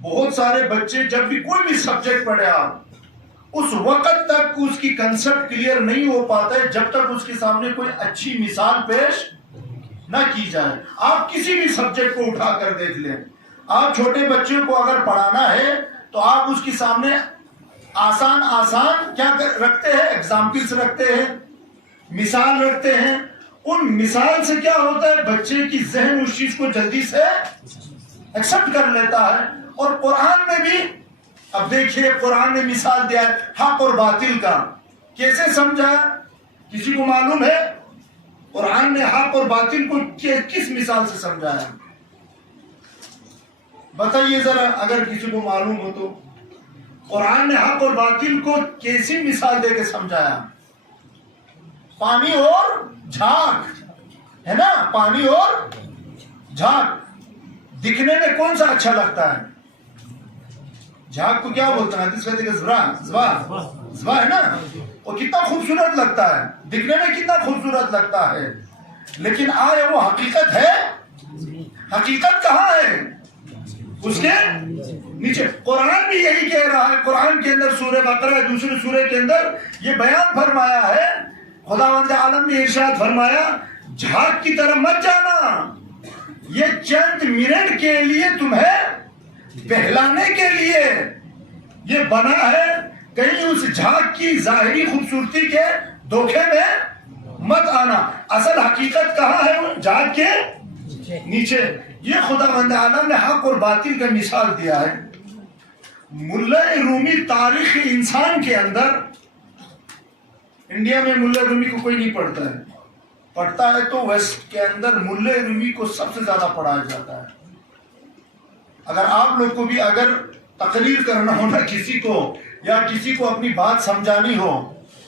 بہت سارے بچے جب بھی کوئی بھی سبجیکٹ پڑھے آپ، اس وقت تک اس کی کنسپٹ کلیئر نہیں ہو پاتا ہے جب تک اس کے سامنے کوئی اچھی مثال پیش نہ کی جائے۔ آپ کسی بھی سبجیکٹ کو اٹھا کر دیکھ لیں، آپ چھوٹے بچوں کو اگر پڑھانا ہے تو آپ اس کے سامنے آسان کیا رکھتے ہیں؟ ایگزامپلس رکھتے ہیں، مثال رکھتے ہیں۔ ان مثال سے کیا ہوتا ہے؟ بچے کی ذہن اس چیز کو جلدی سے ایکسپٹ کر لیتا ہے۔ اور قرآن میں بھی اب دیکھیے، قرآن نے مثال دیا ہے حق اور باطل کا، کیسے سمجھایا؟ کسی کو معلوم ہے قرآن نے حق اور باطل کو کس مثال سے سمجھایا؟ بتائیے ذرا، اگر کسی کو معلوم ہو تو۔ قرآن نے حق اور باطل کو کیسی مثال دے کے سمجھایا؟ پانی اور جھاگ، ہے نا؟ پانی اور جھاگ۔ دکھنے میں کون سا اچھا لگتا ہے؟ جھاگ کو کیا بولتا ہے؟ زوا ہے نا؟ وہ کتنا خوبصورت لگتا ہے، دکھنے میں کتنا خوبصورت لگتا ہے، لیکن آیا وہ حقیقت ہے؟ حقیقت کہاں ہے؟ اس کے نیچے۔ قرآن بھی یہی کہہ رہا ہے، قرآن کے اندر سورہ بقرہ دوسرے سورہ کے اندر یہ بیان فرمایا ہے، خداوند عالم نے ارشاد فرمایا جھاگ کی طرف مت جانا، یہ چند منٹ کے لیے تمہیں بہلانے کے لیے یہ بنا ہے، کہیں اس جھاگ کی ظاہری خوبصورتی کے دھوکے میں مت آنا۔ اصل حقیقت کہاں ہے؟ جھاگ کے نیچے۔ یہ خداوند عالم نے حق اور باطل کا مثال دیا ہے۔ ملا رومی تاریخ انسان کے اندر، انڈیا میں ملا رومی کو کوئی نہیں پڑھتا ہے، پڑھتا ہے تو ویسٹ کے اندر ملا رومی کو سب سے زیادہ پڑھایا جاتا ہے۔ اگر آپ لوگ کو بھی اگر تقریر کرنا ہو نا کسی کو، یا کسی کو اپنی بات سمجھانی ہو،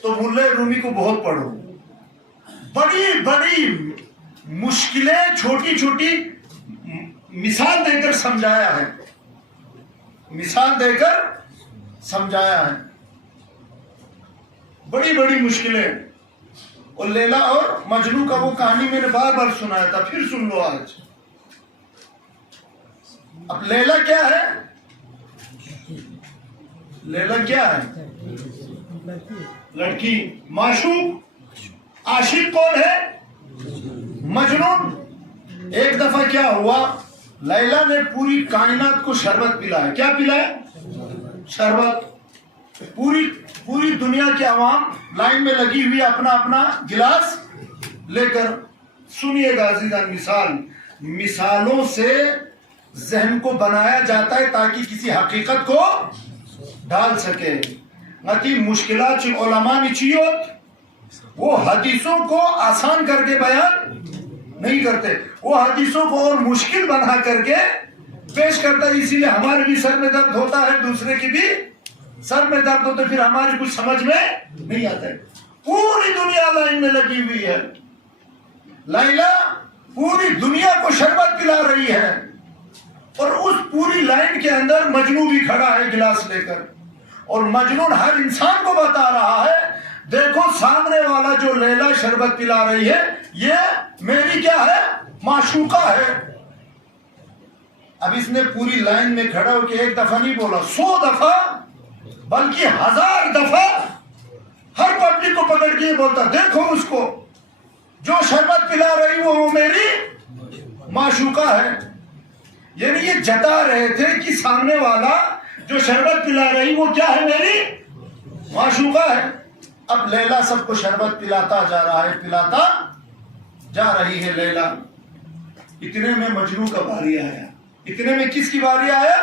تو ملا رومی کو بہت پڑھو۔ بڑی بڑی مشکلیں چھوٹی چھوٹی مثال دے کر سمجھایا ہے، مثال دے کر سمجھایا ہے، بڑی بڑی مشکلیں۔ اور لیلا اور مجنو کا وہ کہانی میں نے بار بار سنایا تھا، پھر سن لو آج۔ اب لیلا کیا ہے؟ لیلا کیا ہے؟ لڑکی۔ معشوق، عاشق کون ہے؟ مجنون۔ ایک دفعہ کیا ہوا، لیلا نے پوری کائنات کو شربت پلایا۔ کیا پلایا؟ شربت۔ پوری دنیا کے عوام لائن میں لگی ہوئی اپنا اپنا گلاس لے کر۔ سنیے گا عزیزان، مثالوں سے ذہن کو بنایا جاتا ہے تاکہ کسی حقیقت کو ڈال سکے۔ نتی مشکلات علماء نچیوت، وہ حدیثوں کو آسان کر کے بیان نہیں کرتے، وہ حدیثوں کو اور مشکل بنا کر کے پیش کرتا ہے۔ اسی لیے ہمارے بھی سر میں درد ہوتا ہے، دوسرے کی بھی سر میں درد ہوتا ہے، پھر ہماری کچھ سمجھ میں نہیں آتا ہے۔ پوری دنیا لائن میں لگی ہوئی ہے، لیلا پوری دنیا کو شربت پلا رہی ہے، اور اس پوری لائن کے اندر مجنون بھی کھڑا ہے گلاس لے کر، اور مجنون ہر انسان کو بتا رہا ہے دیکھو سامنے والا جو لیلا شربت پلا رہی ہے یہ میری کیا ہے؟ معشوقہ ہے۔ اب اس نے پوری لائن میں کھڑا ہو کے ایک دفعہ نہیں بولا، 100 دفعہ بلکہ 1000 دفعہ ہر پبلک کو پکڑ کے بولتا دیکھو اس کو، جو شربت پلا رہی وہ میری معشوقہ ہے۔ یعنی یہ جتا رہے تھے کہ سامنے والا جو شربت پلا رہی وہ کیا ہے؟ میری معشوقہ ہے۔ اب لیلا سب کو شربت پلاتا جا رہا ہے، پلاتا جا رہی ہے لیلا۔ اتنے میں مجنو کا باری آیا۔ اتنے میں کس کی باری آیا؟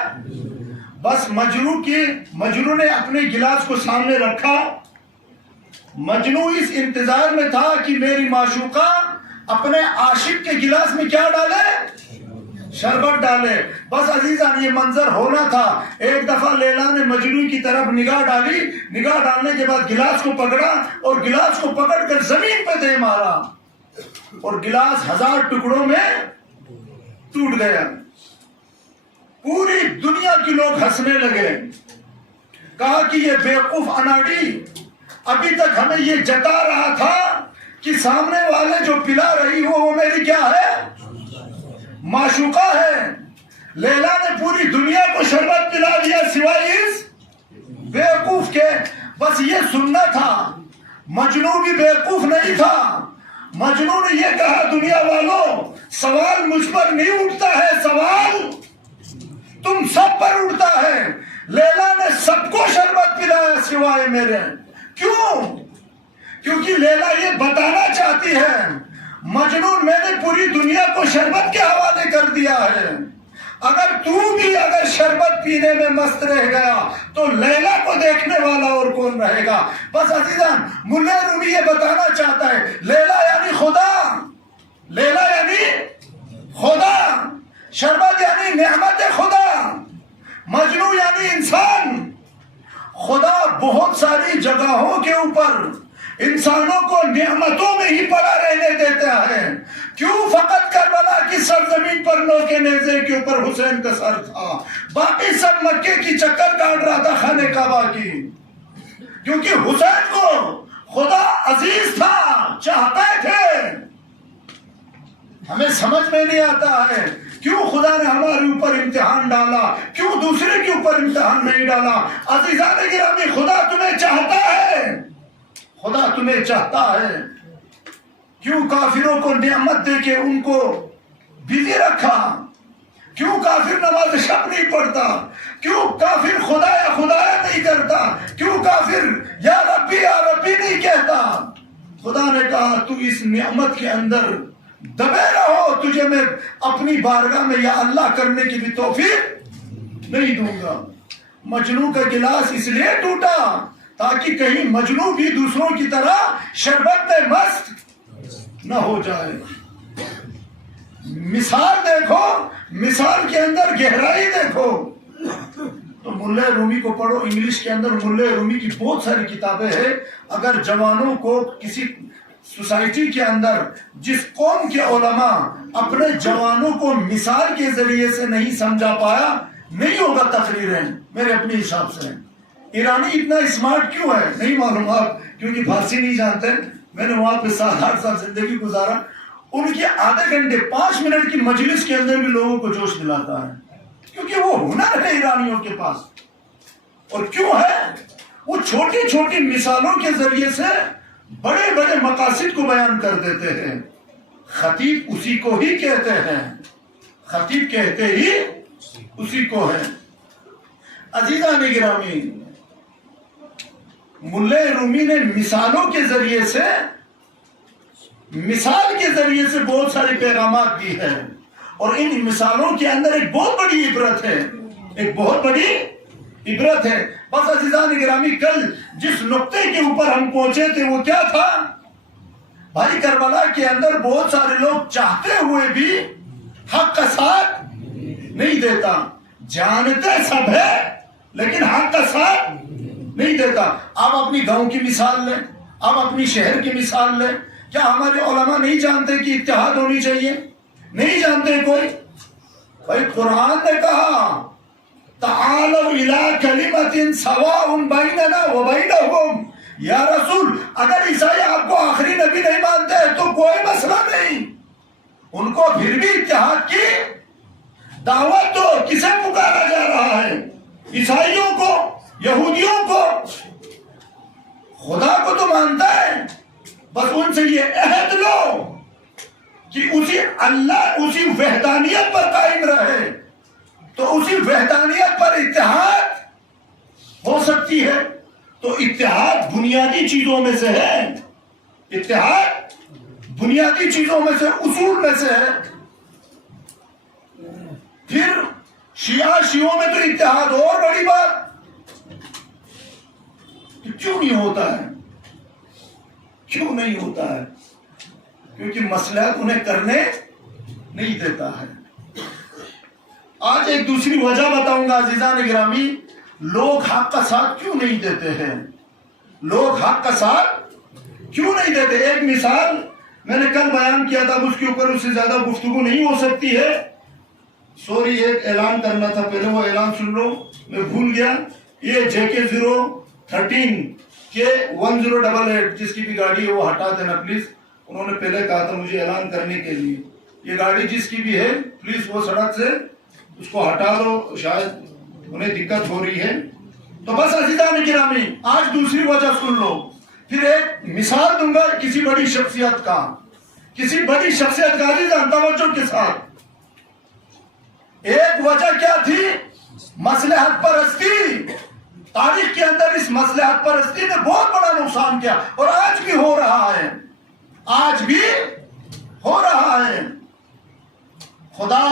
بس مجنو نے اپنے گلاس کو سامنے رکھا۔ مجنو اس انتظار میں تھا کہ میری معشوقہ اپنے عاشق کے گلاس میں کیا ڈالے؟ شربت ڈالے۔ بس عزیزان یہ منظر ہونا تھا۔ ایک دفعہ لیلا نے مجنو کی طرف نگاہ ڈالی، نگاہ ڈالنے کے بعد گلاس کو پکڑا اور گلاس کو پکڑ کر زمین پہ دے مارا، اور گلاس 1000 ٹکڑوں میں ٹوٹ گیا۔ پوری دنیا کے لوگ ہنسنے لگے، کہا کہ یہ بیوقوف اناڑی ابھی تک ہمیں یہ جتا رہا تھا کہ سامنے والے جو پلا رہی ہو وہ میری کیا ہے؟ معشوقہ ہے۔ لیلا نے پوری دنیا کو شربت بیوقوف کے بس یہ سننا تھا. مجنون بھی بیوقوف نہیں تھا. مجنون نے یہ کہا دنیا والوں سوال مجھ پر نہیں اٹھتا ہے, سوال تم سب پر اٹھتا ہے. لیلا نے سب کو شربت پلایا سوائے میرے. کیوں؟ کیونکہ لیلا یہ بتانا چاہتی ہے مجنون میں نے پوری دنیا کو شربت کے حوالے کر دیا ہے. اگر تو بھی اگر شربت پینے میں مست رہ گیا تو لیلا کو دیکھنے والا اور کون رہے گا. بس عزیزان ملا رومی یہ بتانا چاہتا ہے لیلا یعنی خدا, لیلا یعنی خدا, شربت یعنی نعمت خدا, مجنون یعنی انسان. خدا بہت ساری جگہوں کے اوپر انسانوں کو نعمتوں میں ہی پڑا رہنے دیتا ہے. کیوں فقط کربلا کی سرزمین پر نوکے نیزے کے اوپر حسین کا سر تھا, باقی سب مکے کی چکر کاٹ رہا تھا خانہ کعبہ کی. کیونکہ حسین کو خدا عزیز تھا, چاہتے تھے. ہمیں سمجھ میں نہیں آتا ہے کیوں خدا نے ہمارے اوپر امتحان ڈالا, کیوں دوسرے کے اوپر امتحان نہیں ڈالا. عزیزان گرامی خدا تمہیں چاہتا ہے, خدا تمہیں چاہتا ہے. کیوں کافروں کو نعمت دے کے ان کو بزی رکھا؟ کیوں کافر نماز شب نہیں پڑھتا؟ کیوں کافر خدایا خدایا نہیں کرتا؟ کیوں کافر یا ربی نہیں کہتا؟ خدا نے کہا تو اس نعمت کے اندر دبے رہو, تجھے میں اپنی بارگاہ میں یا اللہ کرنے کی بھی توفیق نہیں دوں گا. مجنون کا گلاس اس لیے ٹوٹا تاکہ کہیں مجنون بھی دوسروں کی طرح شربت میں مست نہ ہو جائے. مثال دیکھو, مثال کے اندر گہرائی دیکھو. تو ملا رومی کو پڑھو, انگلش کے اندر ملا رومی کی بہت ساری کتابیں ہیں. اگر جوانوں کو کسی سوسائٹی کے اندر جس قوم کے علماء اپنے جوانوں کو مثال کے ذریعے سے نہیں سمجھا پایا, نہیں ہوگا تقریریں میرے اپنے حساب سے. ایرانی اتنا اسمارٹ کیوں ہے نہیں معلوم, آپ کیونکہ فارسی نہیں جانتے. میں نے وہاں پہ 7-8 سال زندگی گزارا. ان کے آدھے گھنٹے 5 منٹ کی مجلس کے اندر بھی لوگوں کو جوش دلاتا ہے, کیونکہ وہ ہنر ہے ایرانیوں کے پاس. اور کیوں ہے؟ وہ چھوٹی چھوٹی مثالوں کے ذریعے سے بڑے بڑے مقاصد کو بیان کر دیتے ہیں. خطیب اسی کو ہی کہتے ہیں, خطیب کہتے ہی اسی کو ہے. عزیزان گرامی, ملا رومی نے مثالوں کے ذریعے سے, مثال کے ذریعے سے بہت سارے پیغامات دی ہیں. اور ان مثالوں کے اندر ایک بہت بڑی عبرت ہے, ایک بہت بڑی عبرت ہے. بس عزیزان گرامی کل جس نقطے کے اوپر ہم پہنچے تھے وہ کیا تھا؟ بھائی کربلا کے اندر بہت سارے لوگ چاہتے ہوئے بھی حق کا ساتھ نہیں دیتا. جانتے سب ہے لیکن حق کا ساتھ نہیں دیتا. آپ اپنی گاؤں کی مثال لیں, آپ اپنی شہر کی مثال لیں. کیا ہمارے علماء نہیں جانتے کہ اتحاد ہونی چاہیے؟ نہیں جانتے کوئی. بھائی قرآن نے کہا تعالوا الی کلمۃ سواء بیننا وبینکم. یا رسول اگر عیسائی آپ کو آخری نبی نہیں مانتے تو کوئی مسئلہ نہیں, ان کو پھر بھی اتحاد کی دعوت دو. کسے پکارا جا رہا ہے؟ عیسائیوں کو, یہودیوں کو. خدا کو تو مانتا ہے, بس ان سے یہ عہد لو کہ اسی اللہ اسی وحدانیت پر قائم رہے, تو اسی وحدانیت پر اتحاد ہو سکتی ہے. تو اتحاد بنیادی چیزوں میں سے ہے, اتحاد بنیادی چیزوں میں سے, اصول میں سے ہے. پھر شیعوں میں تو اتحاد اور بڑی بات. کیوں نہیں ہوتا ہے؟ کیوں نہیں ہوتا ہے؟ کیونکہ مصلحت انہیں کرنے نہیں دیتا ہے. آج ایک دوسری وجہ بتاؤں گا عزیزان گرامی, لوگ حق کا ساتھ کیوں نہیں دیتے ہیں. لوگ حق کا ساتھ کیوں نہیں دیتے. ایک مثال میں نے کل بیان کیا تھا, اس کے اوپر اس سے زیادہ گفتگو نہیں ہو سکتی ہے. سوری, ایک اعلان کرنا تھا, پہلے وہ اعلان سن لو, میں بھول گیا. یہ JK013 کے 1088 جس کی بھی گاڑی ہے وہ ہٹا دینا پلیز. انہوں نے پہلے کہا تھا مجھے اعلان کرنے کے لیے. یہ گاڑی جس کی بھی ہے پلیز وہ سڑک سے اس کو ہٹا دو, شاید انہیں دقت ہو رہی ہے. تو بس عزیزان گرامی آج دوسری وجہ سن لو. پھر ایک مثال دوں گا کسی بڑی شخصیت کا عزیزان توجہ کے ساتھ. ایک وجہ کیا تھی؟ مصلحت پرستی. تاریخ کے اندر اس مصلحت پرستی نے بہت بڑا نقصان کیا اور آج بھی ہو رہا ہے. خدا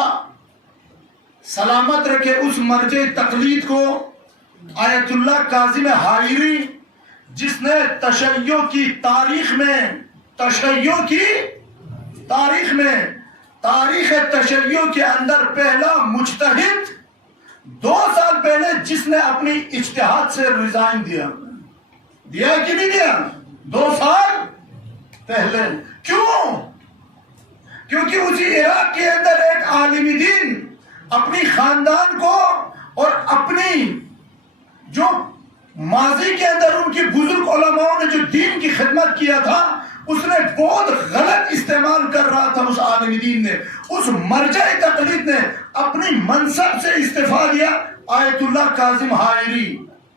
سلامت رکھے اس مرجع تقلید کو، آیت اللہ کاظم حائری، جس نے تشیع کی تاریخ میں تاریخ تشیع کے اندر پہلا مجتہد 2 سال پہلے جس نے اپنی اجتہاد سے ریزائن دیا کہ نہیں دیا؟ 2 سال پہلے. کیوں؟ کیونکہ اسی عراق کے اندر ایک عالم دین اپنی خاندان کو اور اپنی جو ماضی کے اندر ان کی بزرگ علماؤں نے جو دین کی خدمت کیا تھا، اس نے بہت غلط استعمال کر رہا تھا. اس عالم دین نے، اس مرجع تقلید نے اپنی منصب سے استعفا دیا. آیت اللہ کاظم حائری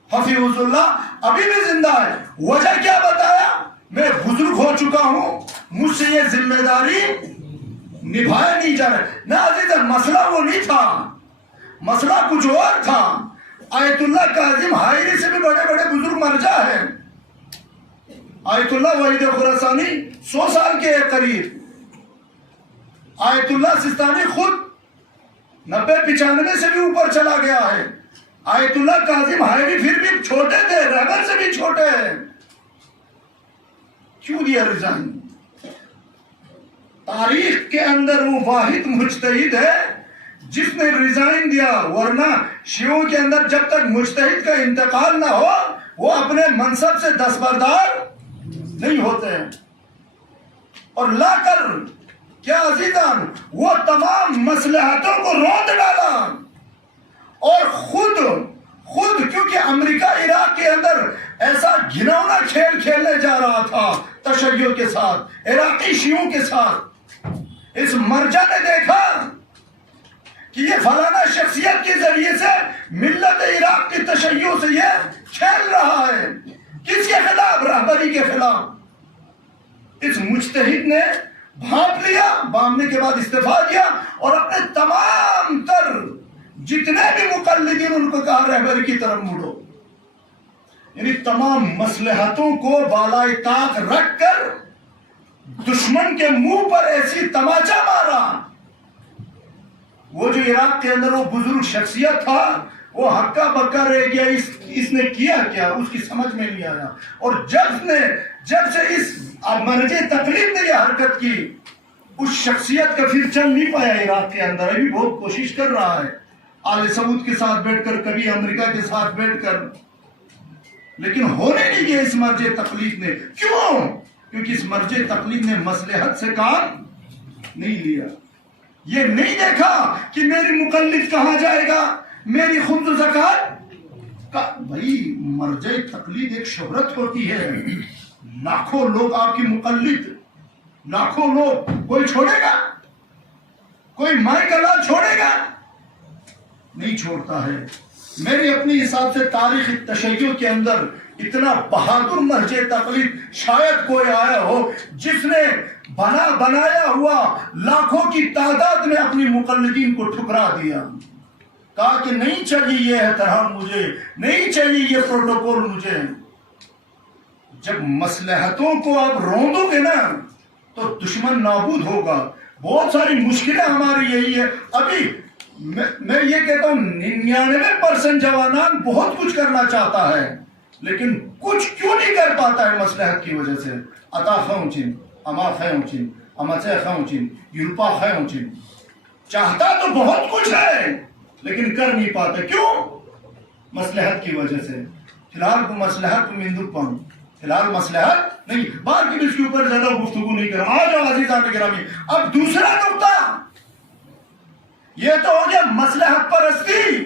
حفیظ اللہ ابھی بھی زندہ ہے. وجہ کیا بتایا؟ میں بزرگ ہو چکا ہوں، مجھ سے یہ ذمہ داری نبھایا نہیں جا رہا. نہ عزیزاً مسئلہ وہ نہیں تھا، مسئلہ کچھ اور تھا. آیت اللہ کاظم حائری سے بھی بڑے بڑے بزرگ مرجع ہیں. آیت اللہ وحید خراسانی 100 سال کے قریب. آیت اللہ سستانی خود 90-95 سے بھی اوپر چلا گیا ہے. آیت اللہ کاظم حائری پھر بھی چھوٹے تھے، رہبر سے بھی چھوٹے ہیں. کیوں دیا ریزائن؟ تاریخ کے اندر وہ واحد مجتہد ہے جس نے ریزائن دیا. ورنہ شیعوں کے اندر جب تک مجتہد کا انتقال نہ ہو وہ اپنے منصب سے دستبردار نہیں ہوتے. اور لا کر کیا عزیزان وہ تمام مصلحتوں کو روند ڈالا اور خود کیونکہ امریکہ عراق کے اندر ایسا گھنونا کھیل کھیلنے جا رہا تھا تشیع کے ساتھ، عراقی شیعوں کے ساتھ. اس مرجع نے دیکھا کہ یہ فلانا شخصیت کے ذریعے سے ملت عراق کی تشیع سے یہ کھیل رہا ہے. کس کے خلاف؟ رہبری کے خلاف. اس مجتہد نے بھانپ لیا، بھانپنے کے بعد استعفا دیا اور اپنے تمام تر جتنے بھی مقلدین ان کو کہا رہبری کی طرف مڑو. یعنی تمام مصلحتوں کو بالائے طاق رکھ کر دشمن کے منہ پر ایسی تماچا مارا. وہ جو عراق کے اندر وہ بزرگ شخصیت تھا وہ ہکا بکا رہ گیا. اس نے کیا کیا اس کی سمجھ میں نہیں آیا. اور جب سے اس مرجع تقلید نے یہ حرکت کی، اس شخصیت کا پھر چل نہیں پایا عراق کے اندر. ابھی بہت کوشش کر رہا ہے آل سعود کے ساتھ بیٹھ کر، کبھی امریکہ کے ساتھ بیٹھ کر، لیکن ہونے نہیں دیا اس مرجع تقلید نے. کیوں؟ کیونکہ اس مرجع تقلید نے مصلحت سے کام نہیں لیا. یہ نہیں دیکھا کہ میری مقلد کہاں جائے گا، میری خمس و زکات کا. بھائی مرجع تقلید ایک شہرت ہوتی ہے. لاکھوں لوگ آپ کی مقلد، لاکھوں لوگ. کوئی چھوڑے گا؟ کوئی مائی کا لال چھوڑے گا؟ نہیں چھوڑتا ہے. میری اپنی حساب سے تاریخ تشیع کے اندر اتنا بہادر مرجع تقلید شاید کوئی آیا ہو جس نے بنایا ہوا لاکھوں کی تعداد میں اپنی مقلدین کو ٹھکرا دیا. کہا کہ نہیں چاہیے یہ احترام مجھے، نہیں چاہیے یہ پروٹوکول مجھے. جب مصلحتوں کو آپ روندو گے نا تو دشمن نابود ہوگا. بہت ساری مشکلیں ہماری یہی ہے. ابھی میں یہ کہتا ہوں 99% جوانان بہت کچھ کرنا چاہتا ہے لیکن کچھ کیوں نہیں کر پاتا ہے؟ مصلحت کی وجہ سے. عطا خیوں چن، اما خیوں چن، اما چہ خیوں چن، یورپا خیوں چن. چاہتا تو بہت کچھ ہے لیکن کر نہیں پاتا. کیوں؟ مصلحت کی وجہ سے. فی الحال کو مصلحت مندو پن، فی الحال مصلحت نہیں. بات کی اس کے اوپر زیادہ گفتگو نہیں کروں. آ جاؤ عزیزان گرامی. اب دوسرا نقطہ یہ تو ہو گیا مصلحت پرستی.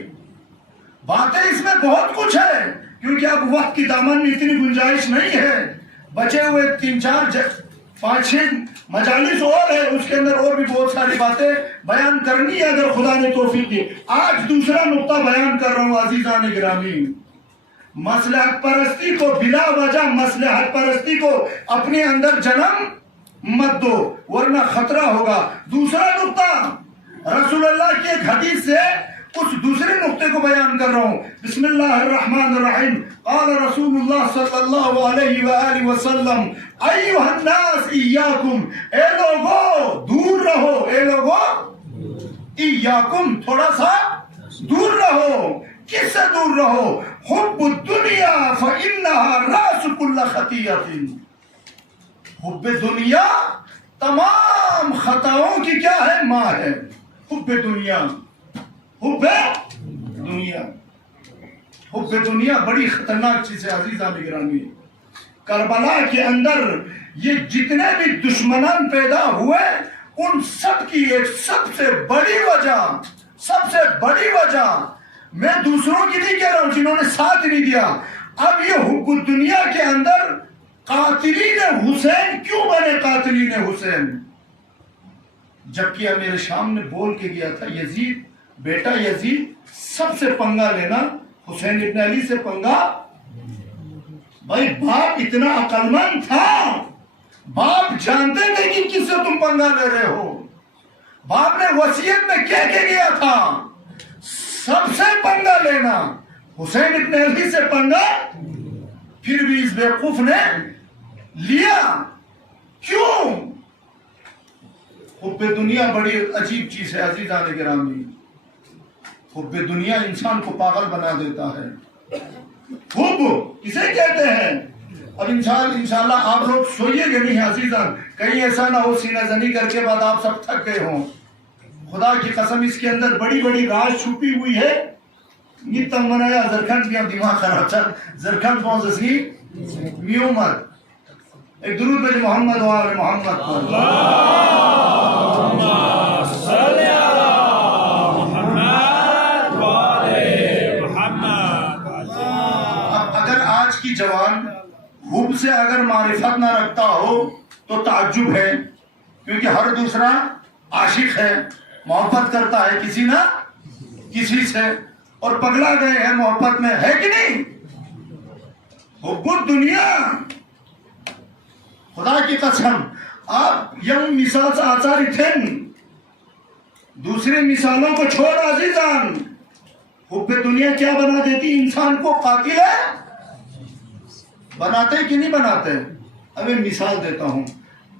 باتیں اس میں بہت کچھ ہے کیونکہ اب وقت کی دامن میں اتنی گنجائش نہیں ہے. بچے ہوئے 3-4-5-6 مجالس اور ہے، اس کے اندر اور بھی بہت ساری باتیں بیان کرنی ہے اگر خدا نے توفیق دی. آج دوسرا نقطہ بیان کر رہا ہوں عزیزان گرامی. مصلحت پرستی کو بلا وجہ مصلحت پرستی کو اپنے اندر جنم مت دو ورنہ خطرہ ہوگا. دوسرا نقطہ رسول اللہ کی ایک حدیث سے اس دوسرے نقطے کو بیان کر رہا ہوں. بسم اللہ الرحمن الرحیم. قال رسول اللہ صلی اللہ علیہ وآلہ وسلم ایھا الناس ایاکم، اے لوگو دور رہو، اے لوگو ایاکم تھوڑا سا دور رہو. کس سے دور رہو؟ حب الدنیا فإنها رأس كل خطیئۃ. حب دنیا تمام خطاؤں کی کیا ہے؟ ماں ہے. حب دنیا، حب دنیا، حب دنیا بڑی خطرناک چیز ہے عزیزان گرامی. کربلا کے اندر یہ جتنے بھی دشمنان پیدا ہوئے ان سب کی ایک سب سے بڑی وجہ میں دوسروں کی نہیں کہہ رہا ہوں جنہوں نے ساتھ نہیں دیا. اب یہ حب دنیا کے اندر قاتلین حسین کیوں بنے؟ قاتلین حسین جبکہ امیر شام نے بول کے گیا تھا یزید بیٹا یزید سب سے پنگا لینا، حسین ابن علی سے پنگا. بھائی باپ اتنا عقل مند تھا، باپ جانتے تھے کہ کس سے تم پنگا لے رہے ہو. باپ نے وصیت میں کہہ کے گیا تھا سب سے پنگا لینا، حسین ابن علی سے پنگا. پھر بھی اس بیوقوف نے لیا. کیوں؟ حب دنیا بڑی عجیب چیز ہے عزیزان گرامی. حب دنیا انسان کو پاگل بنا دیتا ہے. حب کسے کہتے ہیں؟ اب انشاءاللہ آپ لوگ سوئیے گے نہیں عزیزان، کہیں ایسا نہ ہو سینہ زنی کر کے بعد آپ سب تھک گئے ہوں. خدا کی قسم اس کے اندر بڑی بڑی راز چھپی ہوئی ہے. یہ تم منایا زرکھن بھی دماغ خراب چل زرکھن پہنچ سی میو مر. ایک درود بھیج محمد و آل محمد. اگر آج کی جوان حب سے اگر معرفت نہ رکھتا ہو تو تعجب ہے، کیونکہ ہر دوسرا عاشق ہے، محبت کرتا ہے کسی نہ کسی سے، اور پگلا گئے ہیں محبت میں، ہے کہ نہیں؟ حب الدنیا خدا کی قسم. آپ یم مثال سے آچاری تھے، دوسری مثالوں کو چھوڑ عزیزان. حب دنیا کیا بنا دیتی انسان کو؟ قاتل ہے. بناتے کہ نہیں بناتے؟ اب میں مثال دیتا ہوں.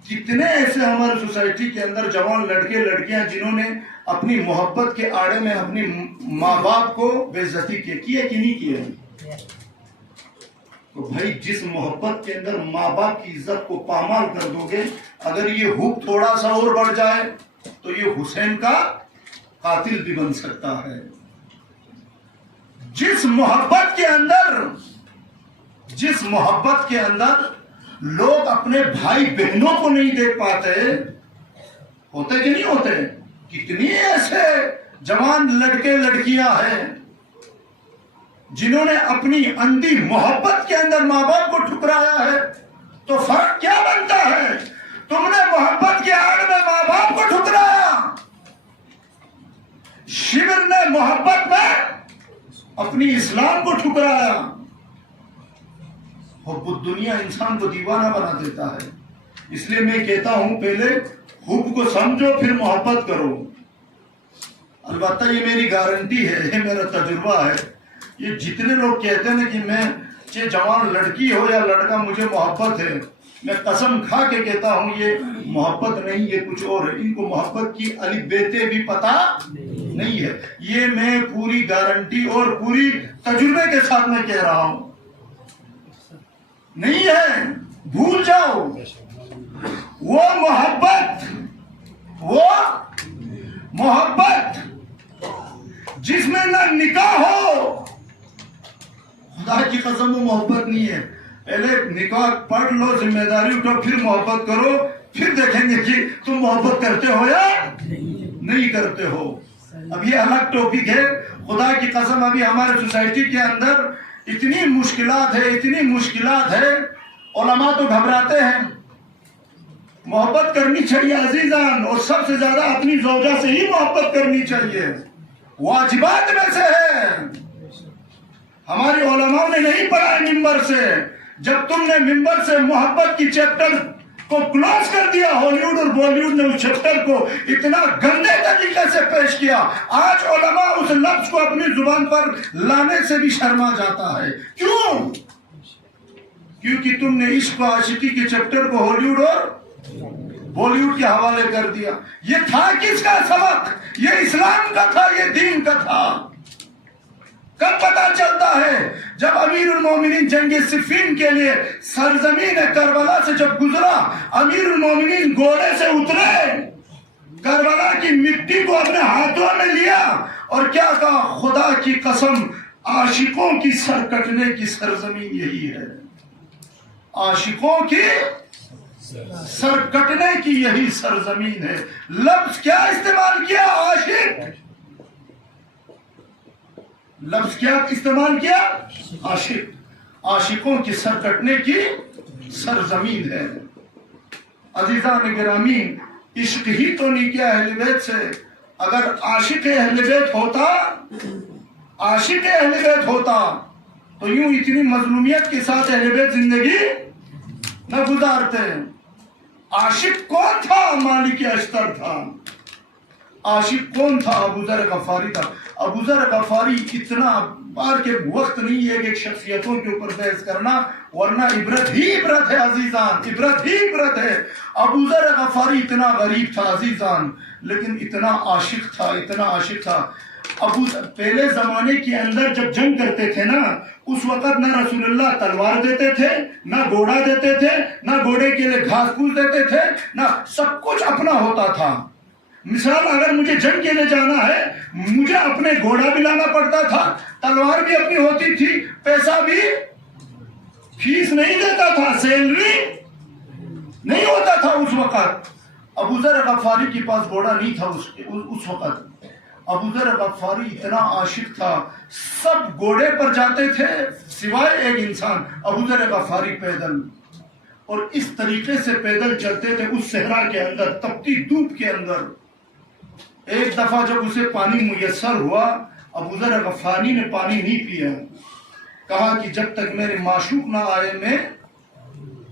کتنے ایسے ہمارے سوسائٹی کے اندر جوان لڑکے لڑکیاں جنہوں نے اپنی محبت کے آڑے میں اپنی ماں باپ کو بے عزتی کیے کہ نہیں کیے؟ تو بھائی جس محبت کے اندر ماں باپ کی عزت کو پامال کر دو گے، اگر یہ حب تھوڑا سا اور بڑھ جائے تو یہ حسین کا قاتل بھی بن سکتا ہے. جس محبت کے اندر لوگ اپنے بھائی بہنوں کو نہیں دیکھ پاتے، ہوتے کہ نہیں ہوتے؟ کتنی ایسے جوان لڑکے لڑکیاں ہیں جنہوں نے اپنی اندھی محبت کے اندر ماں باپ کو ٹھکرایا ہے. تو فرق کیا بنتا ہے؟ تم نے محبت کے آڑ میں ماں باپ کو ٹھکرایا، شبر نے محبت میں اپنی اسلام کو ٹھکرایا. حب الدنیا انسان کو دیوانہ بنا دیتا ہے. اس لیے میں کہتا ہوں پہلے حب کو سمجھو پھر محبت کرو. البتہ یہ میری گارنٹی ہے، یہ میرا تجربہ ہے. یہ جتنے لوگ کہتے ہیں کہ میں چاہے جوان لڑکی ہو یا لڑکا مجھے محبت ہے، میں قسم کھا کے کہتا ہوں یہ محبت نہیں، یہ کچھ اور ہے. ان کو محبت کی الف بیتے بھی پتہ نہیں ہے. یہ میں پوری گارنٹی اور پوری تجربے کے ساتھ میں کہہ رہا ہوں. نہیں ہے، بھول جاؤ. وہ محبت جس میں نہ نکاح ہو، خدا کی قسم وہ محبت نہیں ہے. پہلے نکاح پڑھ لو، ذمہ داری اٹھو، پھر محبت کرو، پھر دیکھیں گے کہ تم محبت کرتے ہو یا نہیں کرتے ہو. اب یہ الگ ٹاپک ہے. خدا کی قسم ابھی ہمارے سوسائٹی کے اندر اتنی مشکلات ہے، علماء تو گھبراتے ہیں. محبت کرنی چاہیے عزیزان، اور سب سے زیادہ اپنی زوجہ سے ہی محبت کرنی چاہیے. واجبات میں سے ہے. ہماری علماء نے نہیں پڑھا ہے ممبر سے. جب تم نے ممبر سے محبت کی چیپٹر کو کلوز کر دیا، ہالی ووڈ اور بالی ووڈ نے اس چیپٹر کو اتنا گندے طریقے سے پیش کیا، آج علماء اس لفظ کو اپنی زبان پر لانے سے بھی شرما جاتا ہے. کیوں؟ کیونکہ تم نے عشق و عاشقی کے چیپٹر کو ہالی ووڈ اور بالی ووڈ کے حوالے کر دیا. یہ تھا کس کا سبق؟ یہ اسلام کا تھا، یہ دین کا تھا. کب پتا چلتا ہے؟ جب امیر المومنین جنگ صفین کے لیے سرزمین کربلا سے جب گزرا، امیر المومنین گھوڑے سے اترے، کربلا کی مٹی کو اپنے ہاتھوں میں لیا اور کیا کہا؟ خدا کی قسم، عاشقوں کی سر کٹنے کی سرزمین یہی ہے. عاشقوں کی سر کٹنے کی یہی سرزمین ہے. لفظ کیا استعمال کیا؟ عاشق. لفظ کیا استعمال کیا؟ عاشق. عاشقوں کی سر کٹنے کی سرزمین ہے. عزیزان گرامی، عشق ہی تو نہیں کیا اہل بیت سے. اگر عاشق اہل بیت ہوتا، عاشق اہل بیت ہوتا تو یوں اتنی مظلومیت کے ساتھ اہل بیت زندگی نہ گزارتے. عاشق کون تھا؟ مالک اشتر تھا. عاشق کون تھا؟ ابو ذر غفاری تھا. ابو ذر غفاری اتنا بار کے وقت نہیں ہے کہ ایک شخصیتوں کے اوپر بحث کرنا، ورنہ عبرت ہی عبرت ہے عزیزان، عبرت ہی عبرت ہے. ابو ذر غفاری اتنا غریب تھا عزیزان، لیکن اتنا عاشق تھا، اتنا عاشق تھا. پہلے زمانے کے اندر جب جنگ کرتے تھے نا، اس وقت نہ رسول اللہ تلوار دیتے تھے، نہ گھوڑا دیتے تھے، نہ گھوڑے کے لیے گھاس پھوس دیتے تھے، نہ سب کچھ اپنا ہوتا تھا. مثال، اگر مجھے جنگ کے لیے جانا ہے، مجھے اپنے گھوڑا بھی لانا پڑتا تھا، تلوار بھی اپنی ہوتی تھی، پیسہ بھی، فیس نہیں دیتا تھا، سیلری نہیں ہوتا تھا اس وقت. ابو ذر غفاری کے پاس گھوڑا نہیں تھا اس وقت. ابو ذر غفاری اتنا عاشق تھا، سب گھوڑے پر جاتے تھے سوائے ایک انسان، ابو ذر غفاری پیدل. اور اس طریقے سے پیدل چلتے تھے اس صحرا کے اندر، تپتی دھوپ کے اندر. ایک دفعہ جب اسے پانی میسر ہوا، ابو ذر غفاری نے پانی نہیں پیا. کہا کہ جب تک میرے معشوق نہ آئے میں.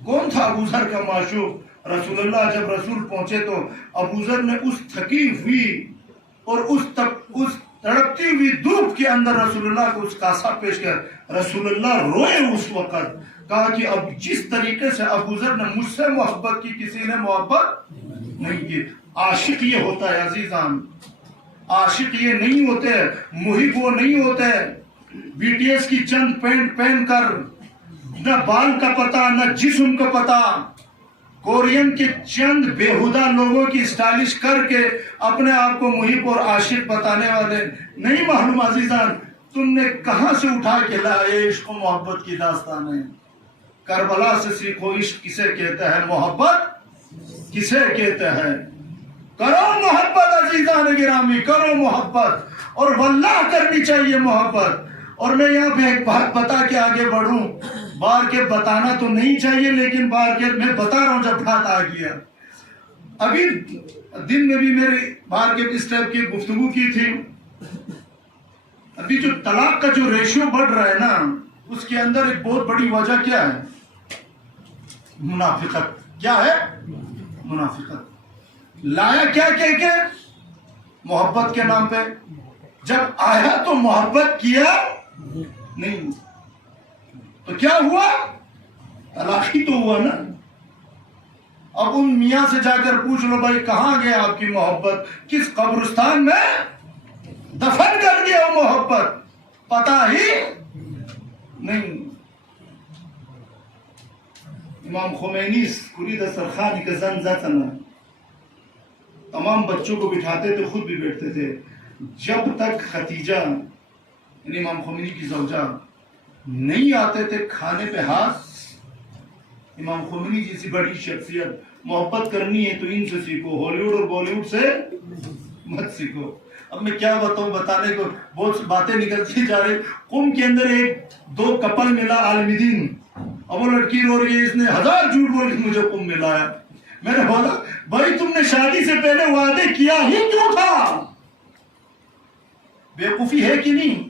کون تھا ابو ذر کا معشوق؟ رسول اللہ. جب رسول پہنچے تو ابو ذر نے اس تھکی ہوئی اور اس تڑپتی ہوئی دھوپ کے اندر رسول اللہ کو اس کاسا پیش کیا. رسول اللہ روئے اس وقت. کہا کہ اب جس طریقے سے ابو ذر نے مجھ سے محبت کی، کسی نے محبت نہیں کی. عاشق یہ ہوتا ہے عزیزان، عاشق یہ نہیں ہوتے، محب وہ نہیں ہوتے بی ٹی ایس کی چند پینٹ پہن کر، نہ بال کا پتہ نہ جسم کا پتہ، کورین کے چند بےہودہ لوگوں کی اسٹائلش کر کے اپنے آپ کو محب اور عاشق بتانے والے نہیں. معلوم عزیزان تم نے کہاں سے اٹھا کے لائے عشق و محبت کی داستانیں؟ کربلا سے سیکھو عشق کسے کہتا ہے، محبت کسے کہتا ہے. کرو محبت عزیزان گرامی، کرو محبت، اور واللہ کرنی چاہیے محبت. اور میں یہاں پہ ایک بات بتا کے آگے بڑھوں، بار کے بتانا تو نہیں چاہیے لیکن بار کے میں بتا رہا ہوں جب بات آ گیا. ابھی دن میں بھی میری بار کے اس ٹائپ کی گفتگو کی تھی. ابھی جو طلاق کا جو ریشیو بڑھ رہا ہے نا، اس کے اندر ایک بہت بڑی وجہ کیا ہے؟ منافقت. کیا ہے؟ منافقت. لایا کیا کہہ کے؟ محبت کے نام پہ. جب آیا تو محبت کیا نہیں، تو کیا ہوا؟ طلاق ہی تو ہوا نا. اب ان میاں سے جا کر پوچھ لو بھائی کہاں گیا آپ کی محبت؟ کس قبرستان میں دفن کر دیا وہ محبت؟ پتہ ہی نہیں. امام خمینی کلید سرخانی کے زن زتنا تمام بچوں کو بٹھاتے تھے، خود بھی بیٹھتے تھے. جب تک ختیجہ یعنی امام خمینی کی زوجہ نہیں آتے تھے کھانے پہ ہاتھ. امام خمینی جیسی بڑی شخصیت، محبت کرنی ہے تو ان سے سیکھو، ہالی ووڈ اور بالی ووڈ سے مت سیکھو. اب میں کیا بتاؤں، بتانے کو بہت باتیں نکلتی جا رہی. قم کے اندر ایک دو کپل ملا عالم دین، اب وہ لڑکی رو رہی ہے، اس نے 1000 جھوٹ بول کے مجھے قم ملایا. میں نے بولا بھائی تم نے شادی سے پہلے وعدے کیا ہی کیوں تھا؟ بیوقوفی ہے کہ نہیں؟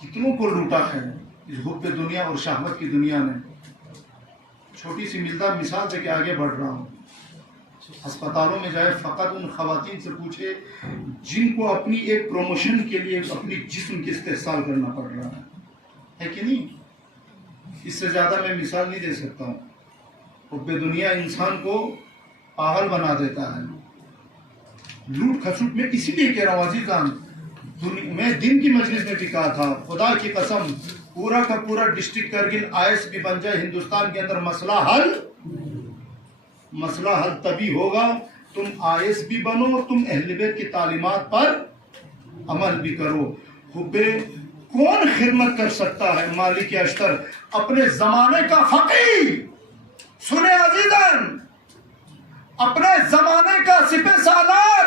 کتنوں کو لوٹا ہے اس حب دنیا اور شہوت کی دنیا نے. چھوٹی سی ملتا مثال دے کے آگے بڑھ رہا ہوں. ہسپتالوں میں جائے فقط ان خواتین سے پوچھے جن کو اپنی ایک پروموشن کے لیے اپنی جسم کی استحصال کرنا پڑ رہا ہے کہ نہیں؟ اس سے زیادہ میں مثال نہیں دے سکتا ہوں. حب دنیا انسان کو پاگل بنا دیتا ہے. لوٹ کھسوٹ میں اسی لیے کہہ رہا ہوں عزیزان، میں دن کی مجلس میں بھی کہا تھا خدا کی قسم پورا کا پورا ڈسٹرکٹ کرگل آئس بھی بن جائے ہندوستان کے اندر مسئلہ حل تبھی ہوگا تم آئس بھی بنو، تم اہل بیت کی تعلیمات پر عمل بھی کرو. حب کون خدمت کر سکتا ہے؟ مالک اشتر اپنے زمانے کا فقیہ، سنے عزیزان، اپنے زمانے کا سپہ سالار،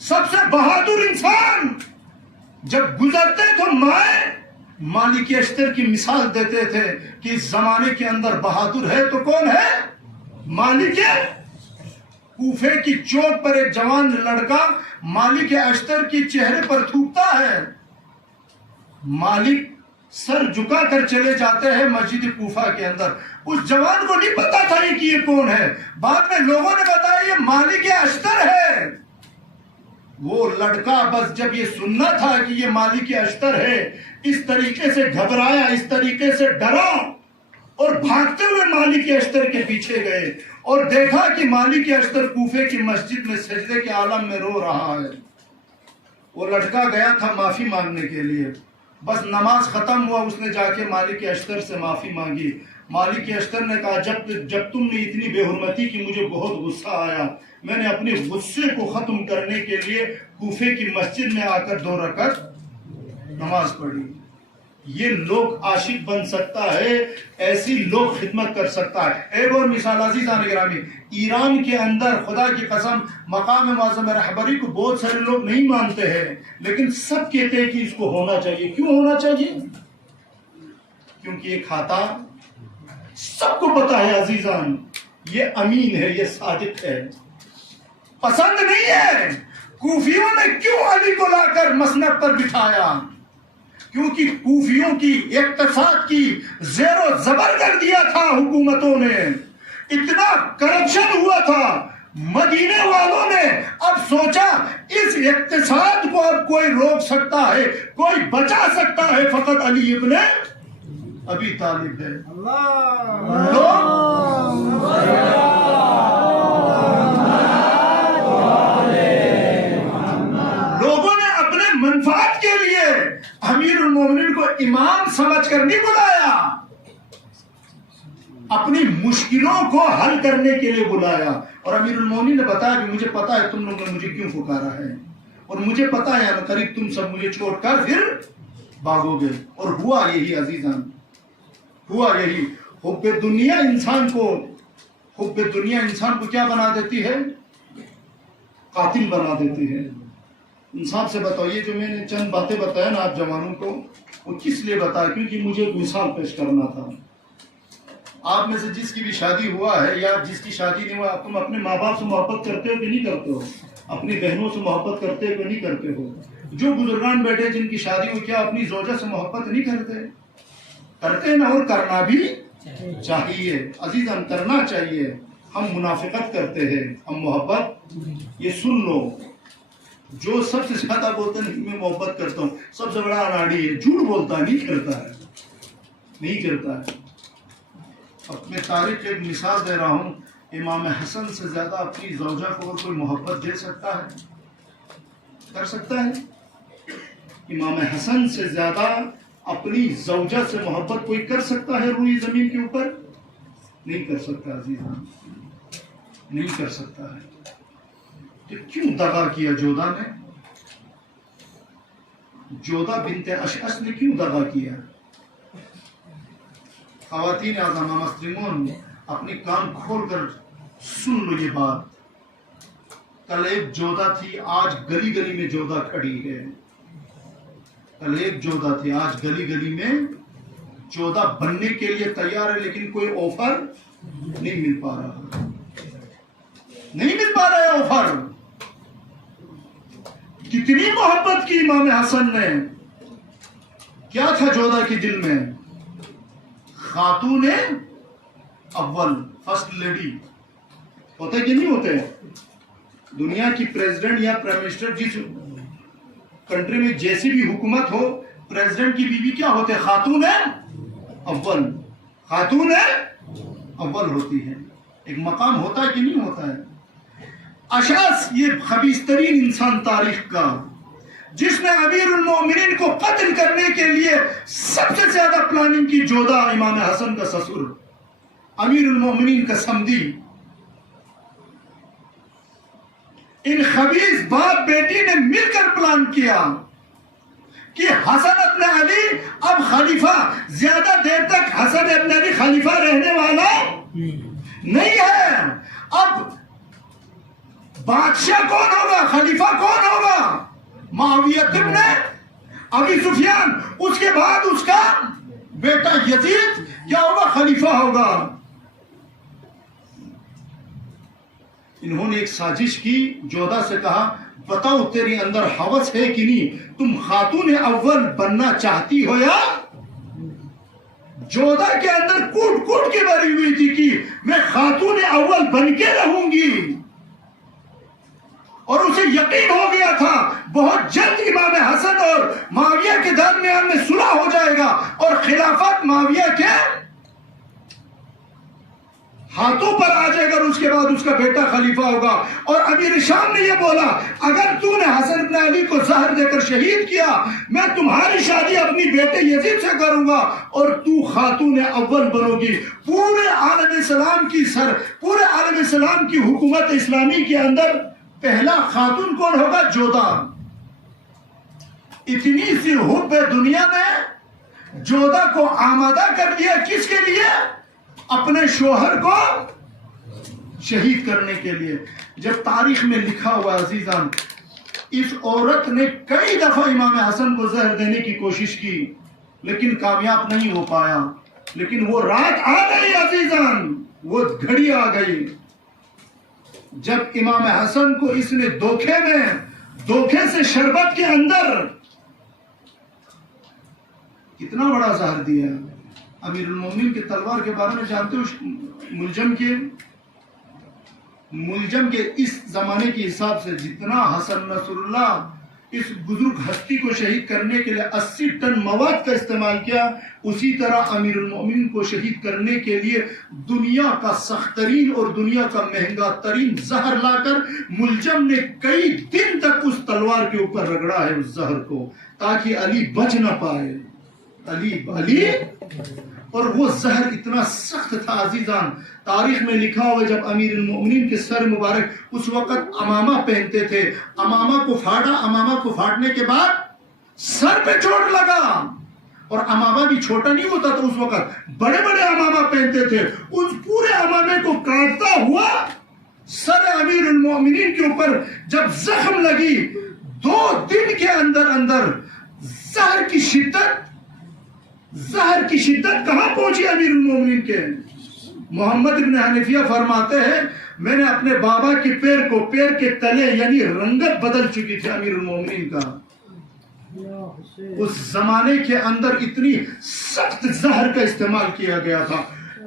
سب سے بہادر انسان جب گزرتے تو مالک اشتر کی مثال دیتے تھے کہ اس زمانے کے اندر بہادر ہے تو کون ہے؟ مالک. کوفے کی چوک پر ایک جوان لڑکا مالک اشتر کی چہرے پر تھوکتا ہے. مالک سر جھکا کر چلے جاتے ہیں مسجد کوفہ کے اندر. اس جوان کو نہیں پتا تھا کہ یہ کون ہے، بعد میں لوگوں نے بتایا یہ مالک اشتر ہے. وہ لڑکا بس جب یہ سننا تھا کہ یہ مالک اشتر ہے، اس طریقے سے گھبرایا، اس طریقے سے ڈرا اور بھاگتے ہوئے مالک اشتر کے پیچھے گئے اور دیکھا کہ مالک اشتر کوفے کی مسجد میں سجدے کے عالم میں رو رہا ہے. وہ لڑکا گیا تھا معافی مانگنے کے لیے. بس نماز ختم ہوا، اس نے جا کے مالک اشتر سے معافی مانگی. مالک اشتر نے کہا جب تم نے اتنی بے حرمتی کی مجھے بہت غصہ آیا، میں نے اپنے غصے کو ختم کرنے کے لیے کوفے کی مسجد میں آ کر 2 رکعت نماز پڑھی. یہ لوگ عاشق بن سکتا ہے، ایسی لوگ خدمت کر سکتا ہے. ایک اور مثال عزیزان گرامی، ایران کے اندر خدا کی قسم مقام معظم رہبری کو بہت سارے لوگ نہیں مانتے ہیں، لیکن سب کہتے ہیں کہ اس کو ہونا چاہیے. کیوں ہونا چاہیے؟ کیونکہ یہ کھاتا، سب کو پتا ہے عزیزان، یہ امین ہے، یہ صادق ہے. پسند نہیں ہے. کوفیوں نے کیوں علی کو لا کر مسند پر بٹھایا؟ کیونکہ کوفیوں کی اقتصاد کی زیر و زبر کر دیا تھا حکومتوں نے. اتنا کرپشن ہوا تھا. مدینے والوں نے اب سوچا اس اقتصاد کو اب کوئی روک سکتا ہے، کوئی بچا سکتا ہے، فقط علی ابن ابی طالب ہے. لوگوں نے اپنے منفعت کے لیے امیر المومنین کو امام سمجھ کر نہیں بلایا، اپنی مشکلوں کو حل کرنے کے لیے بلایا. اور امیر المومنین نے بتایا کہ مجھے پتا ہے تم لوگوں نے مجھے کیوں پکارا ہے، اور مجھے پتا ہے قریب تم سب مجھے چھوڑ کر پھر بھاگو گے. اور ہوا یہی عزیزان، ہوا یہی. حب دنیا انسان کو کیا بنا دیتی ہے؟ قاتل بنا دیتی ہے. انصاف سے بتائیے، جو میں نے چند باتیں بتایا نا آپ جوانوں کو، وہ کس لیے بتایا؟ کیونکہ مجھے ایک مثال پیش کرنا تھا. آپ میں سے جس کی بھی شادی ہوا ہے یا جس کی شادی نہیں ہوا، تم اپنے ماں باپ سے محبت کرتے ہو کہ نہیں کرتے ہو؟ اپنی بہنوں سے محبت کرتے ہو کہ نہیں کرتے ہو؟ جو بزرگان بیٹھے جن کی شادی ہوئی، کیا اپنی زوجہ سے محبت نہیں کرتے؟ کرتے نا، اور کرنا بھی چاہیے عزیزان، کرنا چاہیے. ہم منافقت کرتے ہیں، ہم محبت. یہ سن لو، جو سب سے زیادہ بولتا ہے میں محبت کرتا ہوں، سب سے بڑا اناڑی ہے، جھوٹ بولتا ہے، نہیں کرتا ہے. اپنے تاریخ ایک مثال دے رہا ہوں. امام حسن سے زیادہ اپنی زوجہ کو کوئی محبت دے سکتا ہے؟ کر سکتا ہے؟ امام حسن سے زیادہ اپنی زوجہ سے محبت کوئی کر سکتا ہے روئی زمین کے اوپر؟ نہیں کر سکتا عزیزان، نہیں کر سکتا ہے. تو کیوں دغا کیا جودہ نے؟ جودہ بنت اشعث نے کیوں دغا کیا؟ خواتین اعظم محترمون، اپنی کان کھول کر سن لو یہ بات. کل ایک جودہ تھی، آج گلی گلی میں جودہ کھڑی ہے. کل ایک جودہ تھی، آج گلی گلی میں جودہ بننے کے لیے تیار ہے، لیکن کوئی آفر نہیں مل پا رہا، نہیں مل پا رہا ہے آفر. کتنی محبت کی امام حسن نے، کیا تھا جودہ کے دل میں؟ خاتون اول، فرسٹ لیڈی ہوتے کہ نہیں ہوتے؟ دنیا کی پریزیڈنٹ یا پرائم منسٹر جس کنٹری میں جیسی بھی حکومت ہو، پریزیڈنٹ کی بیوی کیا ہوتے؟ خاتون اول، خاتون اول ہوتی ہے۔ ایک مقام ہوتا ہے کہ نہیں ہوتا ہے؟ اشعث یہ خبیث ترین انسان تاریخ کا، جس نے امیر المومنین کو قتل کرنے کے لیے سب سے زیادہ پلاننگ کی، جودہ امام حسن کا سسر، امیر المومنین کا سمدی، ان خبیث باپ بیٹی نے مل کر پلان کیا کہ حسن ابن علی اب خلیفہ، زیادہ دیر تک حسن ابن علی خلیفہ رہنے والا نہیں ہے، اب بادشاہ کون ہوگا، خلیفہ کون ہوگا؟ معاویہ ابن ابی سفیان، اس کے بعد اس کا بیٹا یزید کیا ہوگا؟ خلیفہ ہوگا۔ انہوں نے ایک سازش کی، جودہ سے کہا بتاؤ تیرے اندر ہوس ہے کہ نہیں، تم خاتون اول بننا چاہتی ہو یا؟ جودہ کے اندر کوٹ کوٹ کے بھری ہوئی تھی کہ میں خاتون اول بن کے رہوں گی، اور اسے یقین ہو گیا تھا بہت جلد امام حسن اور معاویہ کے درمیان میں صلح ہو جائے گا اور خلافت معاویہ کے ہاتھوں پر آ جائے گا، اور اس کے بعد اس کا بیٹا خلیفہ ہوگا۔ اور امیر شام نے یہ بولا اگر تو نے حسن بن علی کو زہر دے کر شہید کیا، میں تمہاری شادی اپنی بیٹے یزید سے کروں گا اور تو خاتون اول بنو گی۔ پورے عالم اسلام کی حکومت اسلامی کے اندر پہلا خاتون کون ہوگا؟ جودہ۔ اتنی سی حب دنیا نے جودہ کو آمادہ کر دیا، کس کے لیے؟ اپنے شوہر کو شہید کرنے کے لیے۔ جب تاریخ میں لکھا ہوا عزیزان، اس عورت نے کئی دفعہ امام حسن کو زہر دینے کی کوشش کی لیکن کامیاب نہیں ہو پایا، لیکن وہ رات آ گئی عزیزان، وہ گھڑی آ گئی جب امام حسن کو اس نے دھوکے سے شربت کے اندر کتنا بڑا زہر دیا۔ امیر المومنین کے تلوار کے بارے میں جانتے ہو؟ ملجم کے اس زمانے کے حساب سے جتنا حسن نصر اللہ اس بزرگ ہستی کو شہید کرنے کے لیے 80 ٹن مواد کا استعمال کیا، اسی طرح امیر المومنین کو شہید کرنے کے لیے دنیا کا سخت ترین اور دنیا کا مہنگا ترین زہر لا کر ملجم نے کئی دن تک اس تلوار کے اوپر رگڑا ہے اس زہر کو، تاکہ علی بچ نہ پائے۔ علی اور وہ زہر اتنا سخت تھا عزیزان، تاریخ میں لکھا ہوا جب امیر المومنین کے سر مبارک اس وقت امامہ پہنتے تھے، امامہ کو پھاڑا، امامہ کو پھاڑنے کے بعد سر پہ چوٹ لگا، اور امامہ بھی چھوٹا نہیں ہوتا تھا اس وقت، بڑے بڑے امامہ پہنتے تھے، اس پورے امامے کو کاٹتا ہوا سر امیر المومنین کے اوپر جب زخم لگی، 2 دن کے اندر زہر کی شدت کہاں پہنچی امیر المومنین کے؟ محمد ابن حنفیہ فرماتے ہیں میں نے اپنے بابا کے پیر کے تلے یعنی رنگت بدل چکی تھی امیر المومنین کا۔ اس زمانے کے اندر اتنی سخت زہر کا استعمال کیا گیا تھا،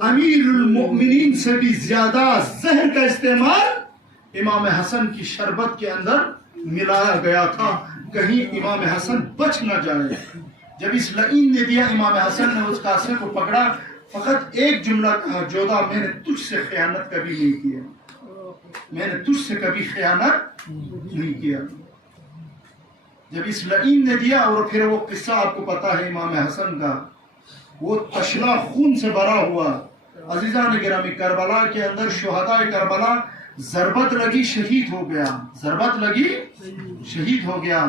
امیر المومنین سے بھی زیادہ زہر کا استعمال امام حسن کی شربت کے اندر ملایا گیا تھا، کہیں امام حسن بچ نہ جائے۔ جب اس لعین نے دیا، امام حسن نے اس قاصے کو پکڑا، فقط ایک جملہ کہا، جودہ میں نے تجھ سے خیانت کبھی نہیں کیا، میں نے تجھ سے کبھی خیانت نہیں کیا۔ جب اس لعین نے دیا، اور پھر وہ قصہ آپ کو پتا ہے امام حسن کا، وہ تشلا خون سے بھرا ہوا، عزیزان گرامی کربلا کے اندر شہداء کربلا ضربت لگی شہید ہو گیا، ضربت لگی شہید ہو گیا،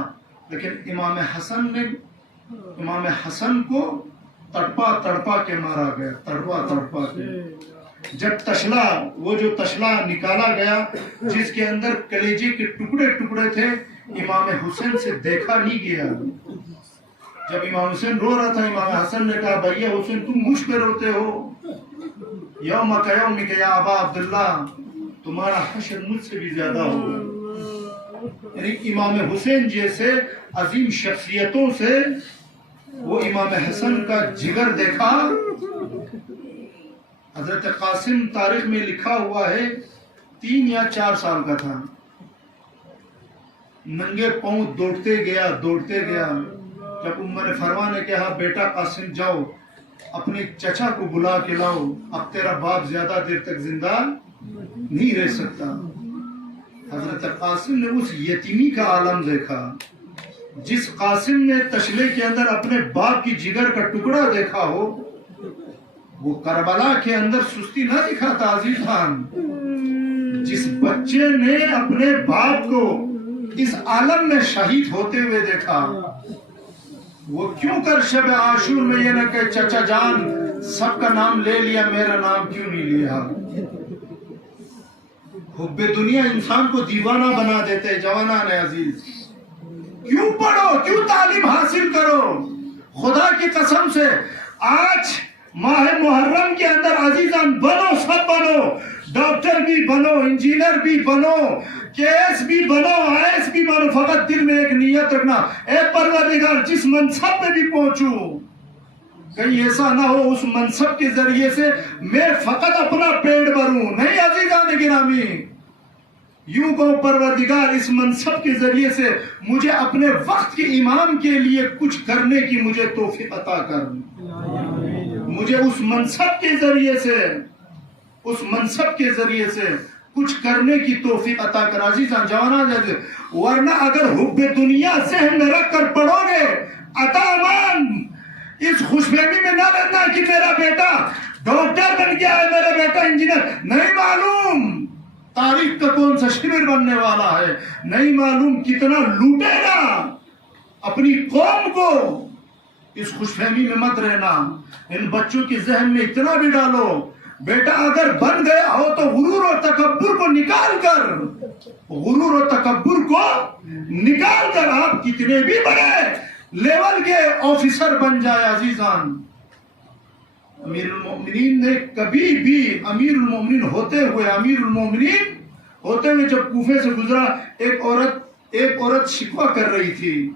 لیکن امام حسن کو تڑپا کے مارا گیا، تڑپا کے۔ جب وہ جو تشلا نکالا گیا جس کے اندر کلیجے کے ٹکڑے تھے، امام حسین سے دیکھا نہیں گیا۔ جب امام حسین رو رہا تھا، امام حسن نے کہا بھیا حسین تم مجھ پہ روتے ہو، یوم کا یوم کہ یا ابا عبداللہ تمہارا حشر مجھ سے بھی زیادہ ہوگا۔ یعنی امام حسین جیسے عظیم شخصیتوں سے وہ امام حسن کا جگر دیکھا. حضرت قاسم تاریخ میں لکھا ہوا ہے 3 یا 4 سال کا تھا. ننگے پاؤں دوڑتے گیا. جب امہ نے فرما نے کہا بیٹا قاسم جاؤ اپنے چچا کو بلا کے لاؤ, اب تیرا باپ زیادہ دیر تک زندہ نہیں رہ سکتا. حضرت قاسم نے اس یتیمی کا عالم دیکھا. جس قاسم نے تشلے کے اندر اپنے باپ کی جگر کا ٹکڑا دیکھا ہو, وہ کربلا کے اندر سستی نہ دکھاتا. عزیز خان, جس بچے نے اپنے باپ کو اس عالم میں شہید ہوتے ہوئے دیکھا, وہ کیوں کر شب عاشور میں یہ نہ کہ چچا جان سب کا نام لے لیا, میرا نام کیوں نہیں لیا. حب دنیا انسان کو دیوانہ بنا دیتے. جوانان عزیز, کیوں پڑھو, کیوں تعلیم حاصل کرو. خدا کی قسم سے آج ماہ محرم کے اندر عزیزان بنو, سب بنو, ڈاکٹر بھی بنو, انجینئر بھی بنو, کیس بھی بنو, آئیس بھی بنو. فقط دل میں ایک نیت رکھنا, اے پروردگار جس منصب میں بھی پہنچوں کہیں ایسا نہ ہو اس منصب کے ذریعے سے میں فقط اپنا پیٹ بھروں. نہیں عزیزان گرامی, یوں کہو پروردگار اس منصب کے ذریعے سے مجھے اپنے وقت کے امام کے لیے کچھ کرنے کی مجھے توفیق عطا کر. مجھے اس منصب کے ذریعے سے کچھ کرنے کی توفیق عطا کر. عزیزان جوانان, ورنہ اگر حب دنیا ذہن میں رکھ کر پڑھو گے عطا امان اس خوش فہمی میں نہ رہنا کہ میرا بیٹا ڈاکٹر بن گیا ہے, میرا بیٹا انجینئر. نہیں معلوم تاریخ کا کون سا شریر بننے والا ہے, نہیں معلوم کتنا لوٹے گا اپنی قوم کو. اس خوش فہمی میں مت رہنا. ان بچوں کے ذہن میں اتنا بھی ڈالو بیٹا اگر بن گیا ہو تو غرور اور تکبر کو نکال کر آپ کتنے بھی بڑے لیول کے آفیسر بن جائے. عزیزان, امیر المومنین نے کبھی بھی امیر المومنین ہوتے ہوئے جب کوفے سے گزرا, ایک عورت شکوہ کر رہی تھی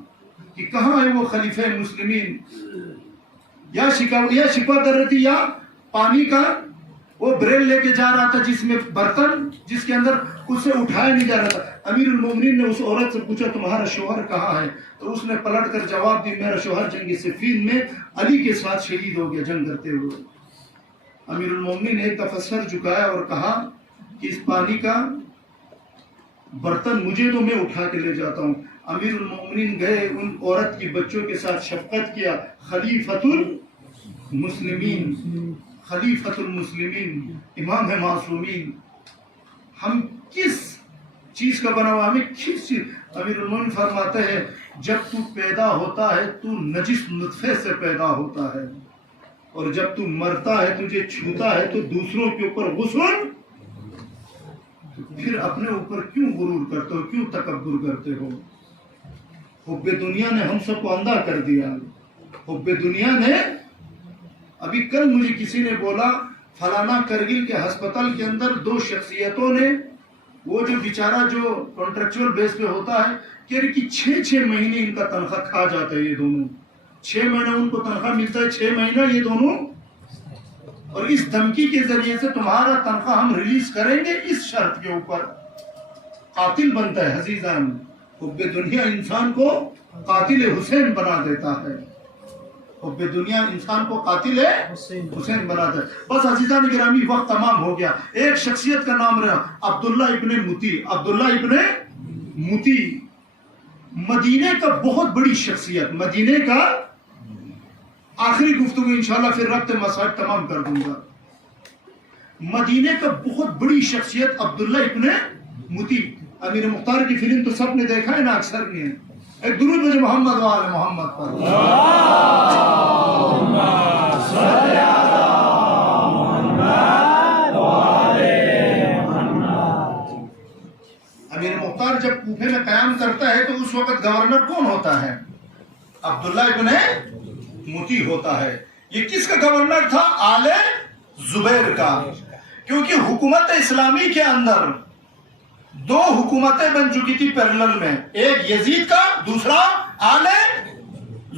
کہ کہاں ہے وہ خلیفہ مسلمین. یا شکوہ کر رہی تھی یا پانی کا وہ بریل لے کے جا رہا تھا جس میں برتن جس کے اندر اس سے اٹھایا نہیں جا رہا تھا. امیر المومنین نے اس عورت سے پوچھا تمہارا شوہر کہاں ہے, تو اس نے پلٹ کر جواب دی میرا شوہر جنگ صفین میں علی کے ساتھ شہید ہو گیا جنگ کرتے ہوئے. امیر المومنین نے ایک دفعہ سر جھکایا اور کہا کہ اس پانی کا برتن مجھے تو میں اٹھا کے لے جاتا ہوں. امیر المومنین گئے, ان عورت کی بچوں کے ساتھ شفقت کیا. خلیفۃ المسلمین, امام ہے معصومین. ہم کس چیز کا بنا ہوا, ہمیں کس چیز. امیر المومنین فرماتے ہیں جب تو پیدا ہوتا ہے تو نجس نطفے سے پیدا ہوتا ہے, اور جب تو مرتا ہے تجھے چھوتا ہے تو دوسروں کے اوپر غسل, پھر اپنے اوپر کیوں غرور کرتے ہو, کیوں تکبر کرتے ہو. حب دنیا نے ہم سب کو اندھا کر دیا. حب دنیا نے, ابھی کل مجھے کسی نے بولا فلانا کرگل کے ہسپتال کے اندر 2 شخصیتوں نے, وہ جو بیچارہ جو کانٹریکچوئل بیس پہ ہوتا ہے کہ 6 مہینے ان کا تنخواہ کھا جاتا ہے. یہ دونوں 6 مہینہ ان کو تنخواہ ملتا ہے, 6 مہینہ یہ دونوں, اور اس دھمکی کے ذریعے سے تمہارا تنخواہ ہم ریلیز کریں گے اس شرط کے اوپر. قاتل بنتا ہے. عزیزان, حب دنیا انسان کو قاتل حسین بنا دیتا ہے. حب دنیا انسان کو قاتل حسین بنا دیتا ہے. بس عزیزان گرامی وقت تمام ہو گیا. ایک شخصیت کا نام رہا عبداللہ ابن موتی. مدینے کا بہت بڑی شخصیت, مدینے کا آخری گفتگو انشاءاللہ پھر ربط مسائل تمام کر دوں گا. مدینے کا بہت بڑی شخصیت عبداللہ ابن موتی. امیر مختار کی فلم تو سب نے دیکھا ہے نا, اکثر نے. ایک درود بھیجو محمد و آل محمد پر. امیر مختار جب کوفے میں قیام کرتا ہے تو اس وقت گورنر کون ہوتا ہے؟ عبداللہ ابن موتی ہوتا ہے. یہ کس کا گورنر تھا؟ آل زبیر کا. کیونکہ حکومت اسلامی کے اندر 2 حکومتیں بن چکی تھی پیرلل میں, ایک یزید کا, دوسرا آل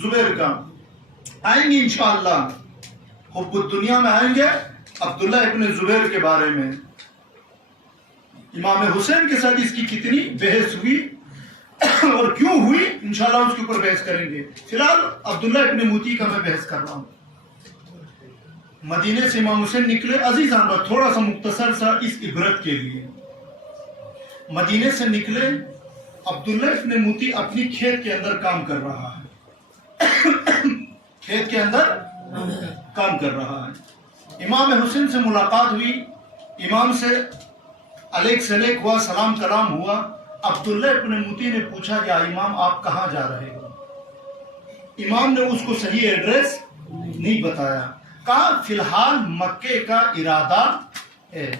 زبیر کا. آئیں گے انشاءاللہ. حب الدنیا میں آئیں گے عبداللہ ابن زبیر کے بارے میں. امام حسین کے ساتھ اس کی کتنی بحث ہوئی اور کیوں ہوئی انشاءاللہ اس کے اوپر بحث کریں گے. فی الحال عبداللہ ابن موتی کا میں بحث کر رہا ہوں. مدینے سے امام حسین نکلے. عزیزان تھوڑا سا مختصر سا اس عبرت کے لیے. مدینے سے نکلے. عبداللہ ابن موتی اپنی کھیت کے اندر کام کر رہا ہے. کھیت کے اندر کام کر رہا ہے. امام حسین سے ملاقات ہوئی. امام سے علیک سلیک ہوا, سلام کلام ہوا. عبداللہ ابن موتی نے پوچھا یا امام آپ کہاں جا رہے ہو؟ امام نے اس کو صحیح ایڈریس نہیں بتایا. کہا فی الحال مکے کا ارادہ ہے.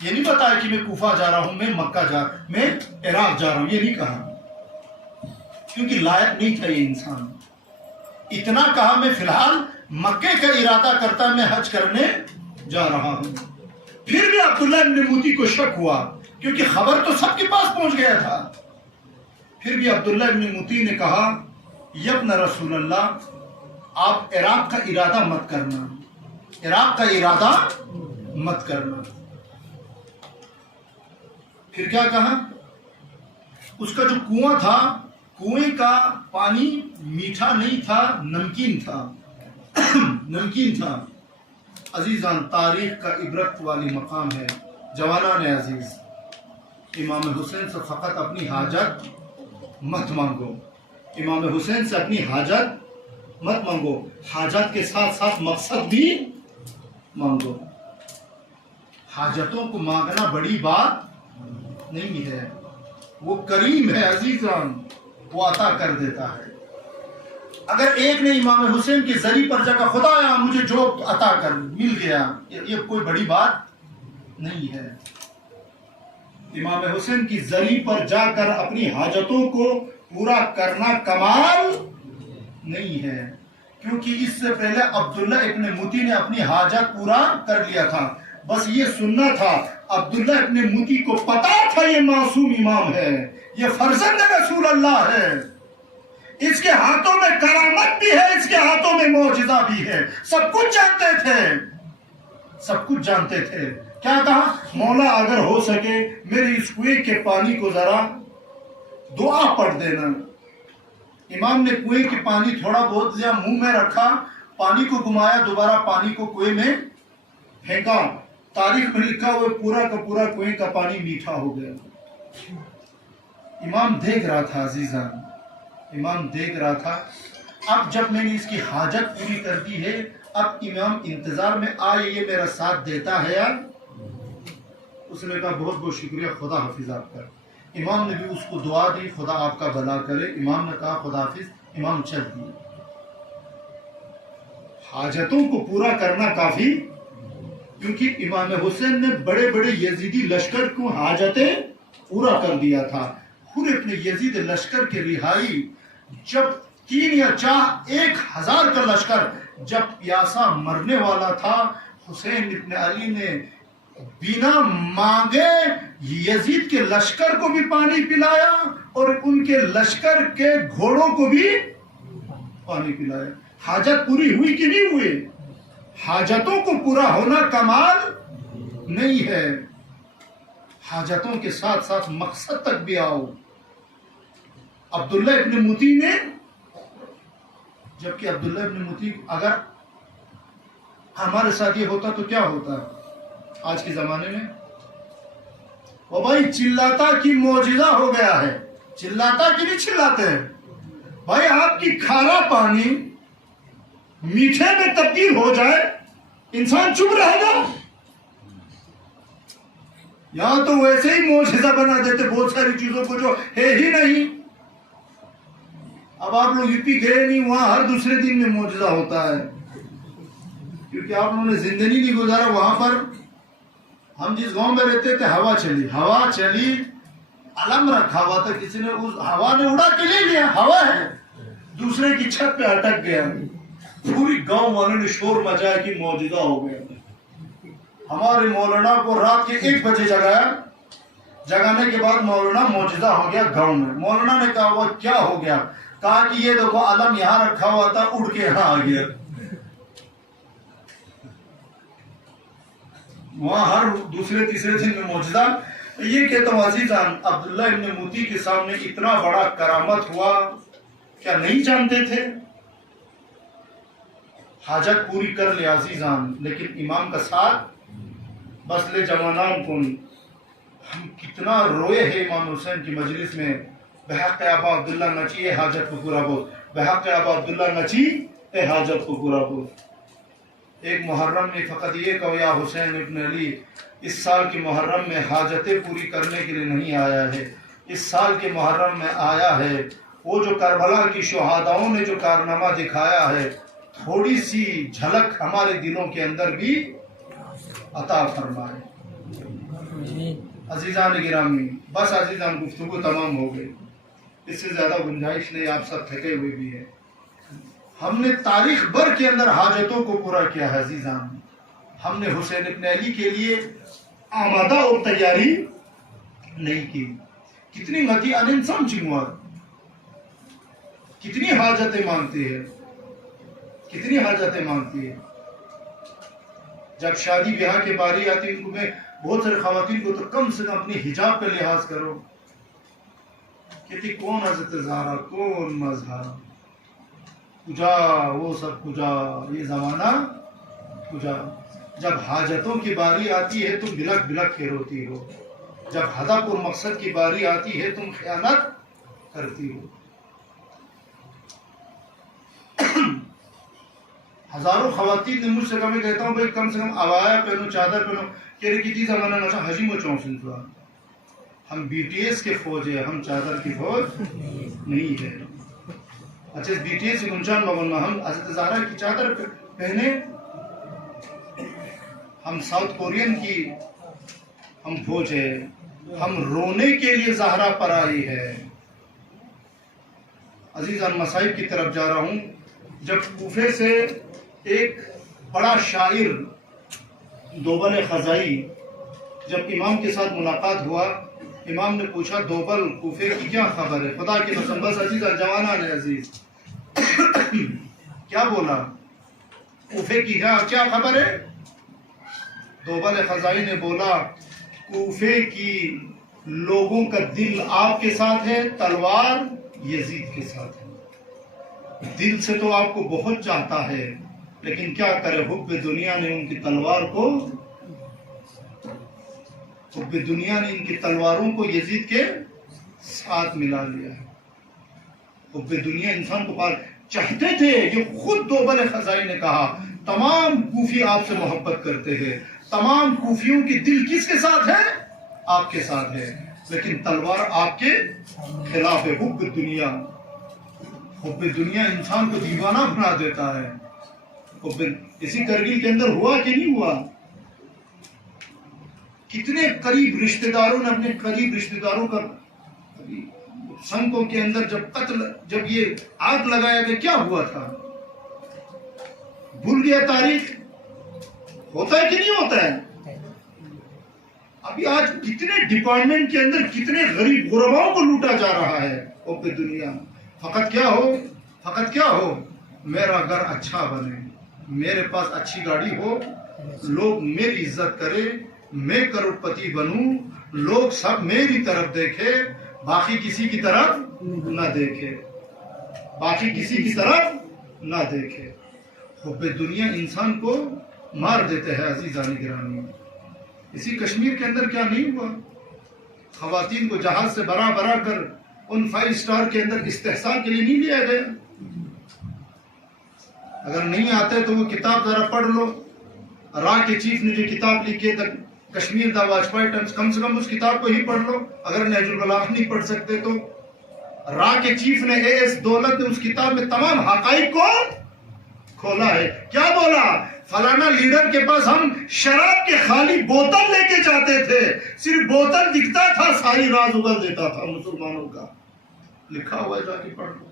یہ نہیں بتایا کہ میں کوفہ جا رہا ہوں, میں مکہ جا رہا ہوں, میں عراق جا رہا ہوں. یہ نہیں کہا کیونکہ لائق نہیں تھا یہ انسان. اتنا کہا میں فی الحال مکے کا ارادہ کرتا, میں حج کرنے جا رہا ہوں. پھر بھی عبداللہ ابن موتی کو شک ہوا کیونکہ خبر تو سب کے پاس پہنچ گیا تھا. پھر بھی عبداللہ ابن موتی نے کہا یبن رسول اللہ آپ عراق کا ارادہ مت کرنا, عراق کا ارادہ مت کرنا. پھر کیا کہا؟ اس کا جو کنواں تھا, کنویں کا پانی میٹھا نہیں تھا, نمکین تھا. نمکین تھا. عزیزان تاریخ کا عبرت والی مقام ہے. جوانان عزیز, امام حسین سے فقط اپنی حاجت مت مانگو. امام حسین سے اپنی حاجت مت مانگو, حاجت کے ساتھ ساتھ مقصد بھی مانگو. حاجتوں کو مانگنا بڑی بات نہیں ہے. وہ کریم ہے عزیزان, وہ عطا کر دیتا ہے. اگر ایک نے امام حسین کے ذریعے پر جگہ خدایا مجھے جو عطا کر مل گیا, یہ کوئی بڑی بات نہیں ہے. امام حسین کی ذریعے پر جا کر اپنی حاجتوں کو پورا کرنا کمال نہیں ہے, کیونکہ اس سے پہلے عبداللہ ابن موتی نے اپنی حاجت پورا کر لیا تھا. بس یہ سننا تھا. عبداللہ ابن موتی کو پتا تھا یہ معصوم امام ہے, یہ فرزند رسول اللہ ہے, اس کے ہاتھوں میں کرامت بھی ہے, اس کے ہاتھوں میں معجزہ بھی ہے. سب کچھ جانتے تھے, سب کچھ جانتے تھے. کیا کہا؟ مولا اگر ہو سکے میرے اس کنویں کے پانی کو ذرا دعا پڑھ دینا. امام نے کنویں کے پانی تھوڑا بہت لیا, منہ میں رکھا, پانی کو گھمایا, دوبارہ پانی کو کنویں میں پھینکا. تاریخ میں لکھا ہوا پورا کا پورا کنویں کا پانی میٹھا ہو گیا. امام دیکھ رہا تھا عزیزان, امام دیکھ رہا تھا. اب جب میں نے اس کی حاجت پوری کر دی ہے, اب امام انتظار میں آئے یہ میرا ساتھ دیتا ہے یار. اس نے کہا بہت بہت شکریہ, خدا حافظ آپ کا. امام نے بھی اس کو دعا دی, خدا آپ کا بھلا کرے. امام نے کہا خدا حافظ, امام چل دیے. حاجتوں کو پورا کرنا کافی, کیونکہ امام حسین نے بڑے بڑے یزیدی لشکر کو حاجتیں پورا کر دیا تھا. خود اپنے یزید لشکر کے رہائی جب 3 یا 4 1000 کا لشکر جب پیاسا مرنے والا تھا, حسین ابن علی نے بنا مانگے یزید کے لشکر کو بھی پانی پلایا اور ان کے لشکر کے گھوڑوں کو بھی پانی پلایا. حاجت پوری ہوئی کہ نہیں ہوئی؟ حاجتوں کو پورا ہونا کمال نہیں ہے, حاجتوں کے ساتھ ساتھ مقصد تک بھی آؤ. عبداللہ ابن موتی نے, جبکہ عبداللہ ابن موتی اگر ہمارے ساتھ یہ ہوتا تو کیا ہوتا آج کے زمانے میں؟ وہ بھائی چلاتا کی معجزہ ہو گیا ہے. چلاتا کی نہیں چلاتے بھائی, آپ کی کھارا پانی میٹھے میں تبدیل ہو جائے, انسان چپ رہے گا؟ یہاں تو ویسے ہی معجزہ بنا دیتے بہت ساری چیزوں کو جو ہے ہی نہیں. اب آپ لوگ یوپی گئے نہیں, وہاں ہر دوسرے دن میں معجزہ ہوتا ہے, کیونکہ آپ لوگوں نے زندگی نہیں گزارا. وہاں پر ہم جس گاؤں میں رہتے تھے ہوا چلی, علم رکھا ہوا تھا, کسی نے اس ہوا نے اڑا کے لے لیا, ہوا ہے, دوسرے کی چھت پہ اٹک گیا. پوری گاؤں والوں نے شور مچایا کہ معجزہ ہو گیا. ہمارے مولانا کو رات کے 1 بجے جگایا, جگانے کے بعد مولانا معجزہ ہو گیا گاؤں میں. مولانا نے کہا وہ کیا ہو گیا؟ کہا کہ یہ دیکھو علم یہاں رکھا ہوا تھا, اڑ کے یہاں آ گیا. وہاں ہر دوسرے تیسرے دن میں معجزہ. یہ کہتا ہوں عزیزان، عبداللہ ابن موتی کے سامنے اتنا بڑا کرامت ہوا، کیا نہیں جانتے تھے؟ حاجت پوری کر لے عزیزان، لیکن امام کا ساتھ بس لے جوانان کن. ہم کتنا روئے ہیں امام حسین کی مجلس میں. بحق ابا عبداللہ نچی اے حاجت کو پورا بول، بحق ابا عبداللہ نچی اے حاجت کو پورا بول. ایک محرم میں فقط یہ کہو یا حسین ابن علی، اس سال کے محرم میں حاجتیں پوری کرنے کے لیے نہیں آیا ہے، اس سال کے محرم میں آیا ہے وہ جو کربلا کی شہداؤں نے جو کارنامہ دکھایا ہے، تھوڑی سی جھلک ہمارے دلوں کے اندر بھی عطا فرمائے. عزیزان گرامی، بس عزیزان گفتگو تمام ہو گئی، اس سے زیادہ گنجائش نہیں، آپ سب تھکے ہوئے بھی ہیں. ہم نے تاریخ بھر کے اندر حاجتوں کو پورا کیا ہے عزیزان. ہم نے حسین ابن علی کے لیے آمادہ اور تیاری نہیں کی. کتنی متی انسان چنگوار، کتنی حاجتیں مانگتی ہے، کتنی حاجتیں مانگتی ہے. جب شادی بیاہ کے باری آتی ان کو میں بہت سارے خواتین کو تو کم سے کم اپنی حجاب کا لحاظ کرو. کہتی کون حضرت زہرا، کون مظہر، کجا وہ سب کجا، یہ زمانہ کجا. جب حاجتوں کی باری آتی ہے تم بلک بلک کے روتی ہو، جب ہدف اور مقصد کی باری آتی ہے تم خیانت کرتی ہو. ہزاروں خواتین نے مجھ سے کہا، میں کہتا ہوں بھائی کم سے کم عبایا پہنو، چادر پہنو. کہہ رہی کتنی زمانہ نہ حجی میں چونسن تھا. ہم بی ٹی ایس کے فوج ہے، ہم چادر کی فوج نہیں ہے. اچھا بی ٹی ایس کی گنجان مغن ہم حضرت زہرا کی چادر پہنے، ہم ساؤتھ کورین کی ہم فوج ہے. ہم رونے کے لیے زہرا پر آئی ہے. عزیزان مصائب کی طرف جا رہا ہوں. جب کوفے سے ایک بڑا شاعر دوبل خزائی جب امام کے ساتھ ملاقات ہوا، امام نے پوچھا دوبل کوفے کی کیا خبر ہے؟ خدا کی قسم، بس عزیزان جوانان ہے عزیز، کیا بولا؟ کوفے کی کیا خبر ہے؟ دوبل خزائی نے بولا کوفے کی لوگوں کا دل آپ کے ساتھ ہے، تلوار یزید کے ساتھ ہے. دل سے تو آپ کو بہت چاہتا ہے، لیکن کیا کرے حب دنیا نے ان کی تلوار کو، حب دنیا نے ان کی تلواروں کو یزید کے ساتھ ملا لیا ہے. حب دنیا انسان کو پار چاہتے تھے. یہ خود دوبل خزائی نے کہا تمام کوفی آپ سے محبت کرتے ہیں، تمام کوفیوں کی دل کس کے ساتھ ہے؟ آپ کے ساتھ ہے، لیکن تلوار آپ کے خلاف ہے. حب دنیا، حب دنیا انسان کو دیوانہ بنا دیتا ہے. اسی کرگل کے اندر ہوا کہ نہیں ہوا؟ کتنے قریب رشتہ داروں نے اپنے قریب رشتہ داروں کا سنگوں کے اندر جب یہ آگ لگایا گیا، کیا ہوا تھا؟ بھول گیا تاریخ؟ ہوتا ہے کہ نہیں ہوتا ہے؟ ابھی آج کتنے ڈپارٹمنٹ کے اندر کتنے غریب غرباؤں کو لوٹا جا رہا ہے. حب دنیا، فقط کیا ہو میرا گھر اچھا بنے، میرے پاس اچھی گاڑی ہو، لوگ میری عزت کرے، میں کروڑ پتی بنوں، لوگ سب میری طرف دیکھے، باقی کسی کی طرف نہ دیکھے، باقی کسی کی طرف نہ دیکھے. حب دنیا انسان کو مار دیتے ہیں عزیزان گرامی. اسی کشمیر کے اندر کیا نہیں ہوا؟ خواتین کو جہاز سے برا کر ان 5 سٹار کے اندر استحصال کے لیے نہیں لیا گیا. اگر نہیں آتے تو وہ کتاب ذرا پڑھ لو. را کے چیف نے جو کتاب لکھی ہے کشمیر دا واجپئی ٹائمز، کم سے کم اس کتاب کو ہی پڑھ لو. اگر نہج البلاغہ نہیں پڑھ سکتے تو را کے چیف نے AS دولت نے اس کتاب میں تمام حقائق کو کھولا ہے. کیا بولا؟ فلانا لیڈر کے پاس ہم شراب کے خالی بوتل لے کے جاتے تھے، صرف بوتل دکھتا تھا، ساری راز اگل دیتا تھا مسلمانوں کا. لکھا ہوا ہے، جا کے پڑھ لو.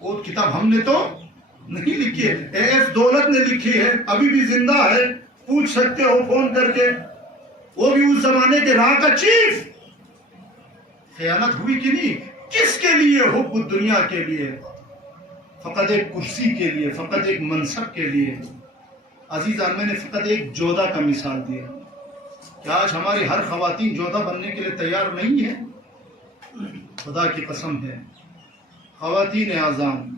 وہ کتاب ہم نے تو نہیں لکھی ہے، AS دولت نے لکھی ہے، ابھی بھی زندہ ہے، پوچھ سکتے ہو فون کر کے. وہ بھی اس زمانے کے راہ کا چیف. خیانت ہوئی کہ نہیں؟ کس کے لیے؟ حب دنیا کے لیے، فقط ایک کرسی کے لیے، فقط ایک منصب کے لیے. عزیزان میں نے فقط ایک جودھا کا مثال دیا. کہ آج ہماری ہر خواتین جودھا بننے کے لیے تیار نہیں ہے؟ خدا کی قسم ہے، خواتین اعظام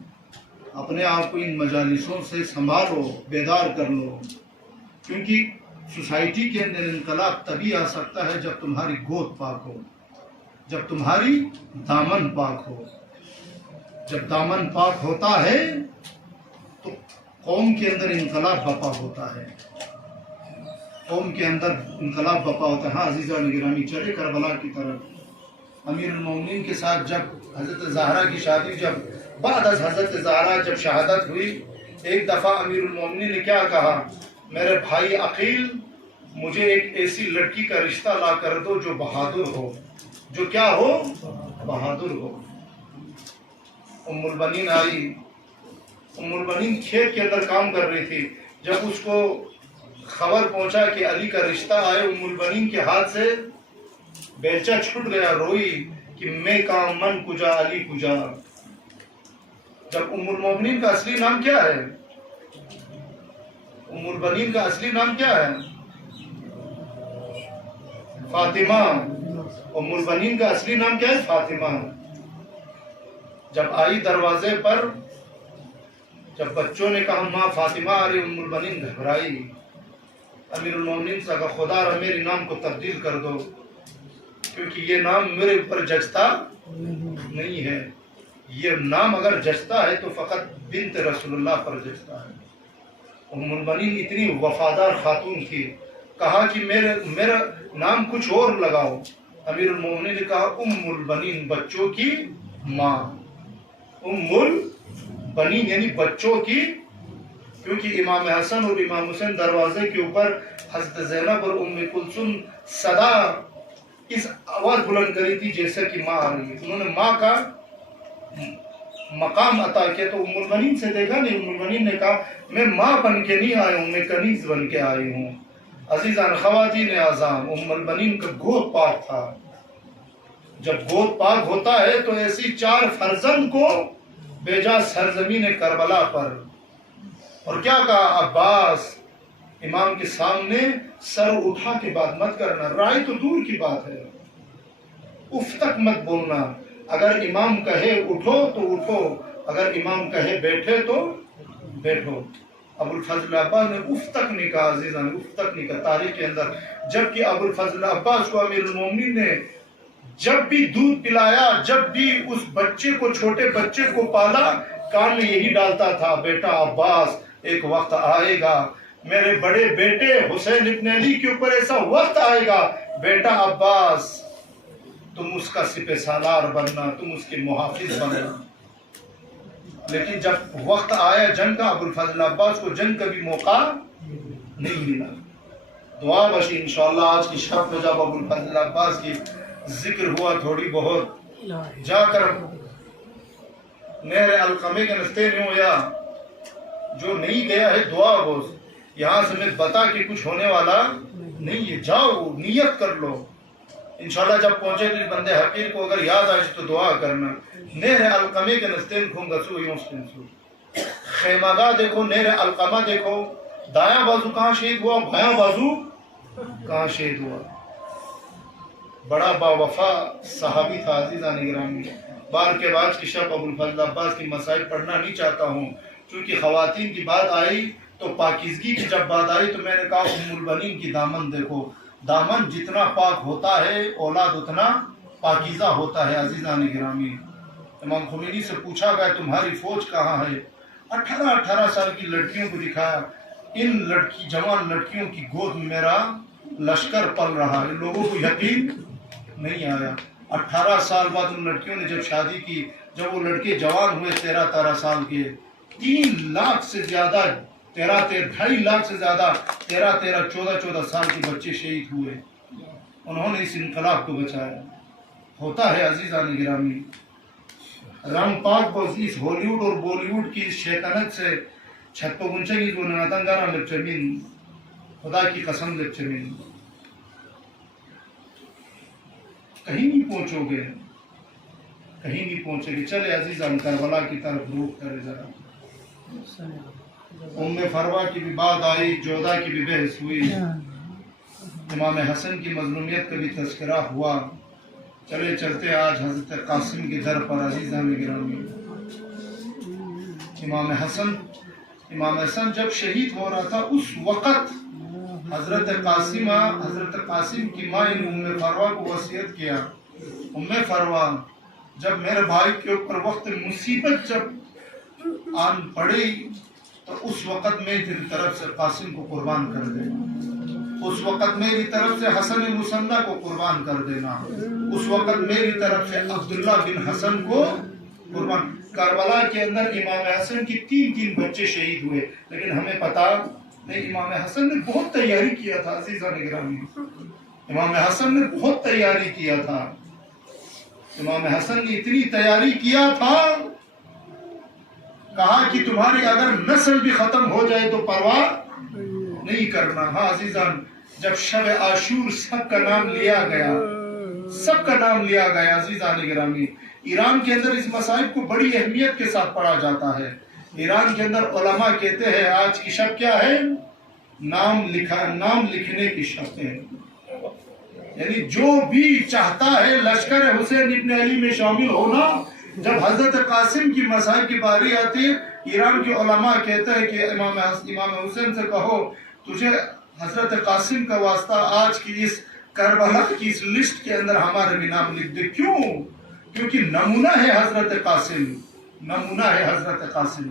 اپنے آپ کو ان مجالسوں سے سنبھالو، بیدار کر لو، کیونکہ سوسائٹی کے اندر انقلاب تبھی آ سکتا ہے جب تمہاری گود پاک ہو، جب تمہاری دامن پاک ہو۔ جب دامن پاک ہوتا ہے تو قوم کے اندر انقلاب برپا ہوتا ہے، قوم کے اندر انقلاب برپا ہوتا ہے۔ ہاں عزیزان گرامی، چلے کربلا کی طرف۔ امیر المومنین کے ساتھ جب حضرت زہرا کی شادی، جب بعد از حضرت زہرا جب شہادت ہوئی، ایک دفعہ امیر المومنین نے کیا کہا؟ میرے بھائی عقیل، مجھے ایک ایسی لڑکی کا رشتہ لا کر دو جو بہادر ہو، جو کیا ہو؟ بہادر ہو۔ ام البنین آئی۔ ام البنین کھیت کے اندر کام کر رہی تھی، جب اس کو خبر پہنچا کہ علی کا رشتہ آئے، ام البنین کے ہاتھ سے بیلچہ چھوٹ گیا، روئی کہ میں کہاں من کجا علی کجا۔ جب ام المومنین کا اصلی نام کیا ہے؟ ام البنین کا اصلی نام کیا ہے؟ فاطمہ۔ ام البنین کا اصلی نام کیا ہے؟ فاطمہ۔ جب آئی دروازے پر، جب بچوں نے کہا ماں فاطمہ آ رہی، ام البنین گھبرائی۔ امیر المومنین سے کہا خدا را میری نام کو تبدیل کر دو، کیونکہ یہ نام میرے اوپر جچتا نہیں ہے، یہ نام اگر جچتا ہے تو فقط بنت رسول اللہ پر جچتا ہے۔ ام البنین اتنی وفادار خاتون تھی، کہا کہ میرا نام کچھ اور لگاؤ۔ امیر المومنین نے کہا ام البنین، بچوں کی ماں۔ ام البنین یعنی بچوں کی، کیونکہ امام حسن اور امام حسین دروازے کے اوپر حضرت زینب اور ام کلثوم صدا اس آواز بلند کری تھی جیسے کہ ماں آ رہی ہے، انہوں نے ماں کا مقام عطا کیا۔ تو ام البنین سے دیکھا نہیں، ام البنین نے کہا میں ماں بن کے نہیں آئی ہوں، میں کنیز بن کے آئی ہوں۔ عزیزان خواتین اعظام، ام البنین کا گود پاک تھا۔ جب گود پاک ہوتا ہے تو ایسی 4 فرزند کو بھیجا سرزمین کربلا پر، اور کیا کہا؟ عباس امام کے سامنے سر اٹھا کے بات مت کرنا، رائے تو دور کی بات ہے، اف تک مت بولنا۔ اگر امام کہے اٹھو تو اٹھو، اگر امام کہے بیٹھے تو بیٹھو۔ ابو الفضل عباس نے اف تک نہیں کہا، عزیزان اف تک نہیں کہا تاریخ کے اندر، جبکہ ابو الفضل عباس کو امیر المومنین نے جب بھی دودھ پلایا، جب بھی اس بچے کو، چھوٹے بچے کو پالا، کان میں یہی ڈالتا تھا، بیٹا عباس ایک وقت آئے گا، میرے بڑے بیٹے حسین ابن علی کے اوپر ایسا وقت آئے گا، بیٹا عباس تم اس کا سپہ سالار بننا، تم اس کے محافظ بننا۔ لیکن جب وقت آیا جنگ کا، ابو الفضل عباس کو جنگ کا بھی موقع نہیں ملا۔ دعا بشی انشاءاللہ آج کی شب میں جب ابو الفضل عباس کی ذکر ہوا تھوڑی بہت، جا کر نہر القمے کے نستے نہیں ہویا، جو نہیں گیا ہے دعا بوز، یہاں سے میں بتا کہ کچھ ہونے والا نہیں ہے، جاؤ نیت کر لو، انشاءاللہ جب پہنچے تو بندے حقیر کو اگر یاد آئے تو دعا کرنا۔ نہر القمے کے نستین کھوں گسو یوں سنسو، خیمہ گاہ دیکھو، نہر القمہ دیکھو، دایاں بازو کہاں شہید ہوا، بھایاں بازو کہاں شہید ہوا۔ بڑا با وفا صحابی تھا عزیزان گرامی۔ بار کے بعد کی شب ابو الفضل عباس کی مسائل پڑھنا نہیں چاہتا ہوں، چونکہ خواتین کی بات آئی تو پاکیزگی کی جب بات آئی تو میں نے کہا ام البنین کی دامن دیکھو، دامن جتنا پاک ہوتا ہے اولاد اتنا پاکیزہ ہوتا ہے عزیزان گرامی۔ امام خمینی سے پوچھا گیا تمہاری فوج کہاں ہے؟ 18 سال کی لڑکیوں کو دکھایا، ان جوان لڑکیوں کی گود میں میرا لشکر پل رہا ہے۔ لوگوں کو یقین نہیں آیا۔ 18 سال بعد ان لڑکیوں نے جب شادی کی، جب وہ لڑکے جوان ہوئے 13 سال کے، 3 لاکھ سے زیادہ 2.5 لاکھ سے زیادہ 14 سال کے بچے شہید ہوئے۔ انہوں نے اس انقلاب کو بچایا۔ ہوتا ہے عزیزان گرامی، رام پاک بس اس ہالی ووڈ اور بالی ووڈ کی شیطنت سے چھت پہ گنچنگی کو ناتنگارا لپچمین، خدا کی قسم لپچمین، کہیں نہیں پہنچو گے، کہیں نہیں پہنچے گے۔ چلے عزیزان کربلا کی طرف روح کرے ذرا۔ ام فروا کی بھی بات آئی، جودھا کی بھی بحث ہوئی۔ امام حسن کی مظلومیت کا بھی تذکرہ ہوا. چلے چلتے آج حضرت قاسم کے در پر عزیزان گرامی امام حسن جب شہید ہو رہا تھا اس وقت حضرت قاسم کی ماں نے ام فروہ کو وصیت کیا. ام فروہ جب میرے بھائی کے اوپر وقت مصیبت جب آن پڑی تو اس وقت میں تیری طرف سے قاسم کو قربان کر دینا, اس وقت میری طرف سے حسن مسندہ کو قربان کر دینا, اس وقت میری طرف سے عبداللہ بن حسن کو قربان. کربلا کے اندر امام حسن کی تین بچے شہید ہوئے, لیکن ہمیں پتا نہیں. امام حسن نے بہت تیاری کیا تھا عزیزان گرامی, امام حسن نے بہت تیاری کیا تھا. امام حسن نے اتنی تیاری کیا تھا, کہا کہ تمہاری اگر نسل بھی ختم ہو جائے تو پرواہ نہیں کرنا. ہاں عزیزان, جب شب عاشور سب کا نام لیا گیا عزیزان گرامی, ایران کے اندر اس مصائب کو بڑی اہمیت کے ساتھ پڑھا جاتا ہے. ایران کے اندر علماء کہتے ہیں آج کی شب کیا ہے, نام لکھنے کی شب ہے. یعنی جو بھی چاہتا ہے لشکر حسین ابن علی میں شامل ہونا, جب حضرت قاسم کی مصائب کی باری آتی ہے, ایران کے علماء کہتے ہیں کہ امام حسین سے کہو تجھے حضرت قاسم کا واسطہ آج کی اس کربلا کی اس لسٹ کے اندر ہمارے بھی نام لکھ دے. کیوں؟ کیونکہ نمونہ ہے حضرت قاسم, نمونہ ہے حضرت قاسم.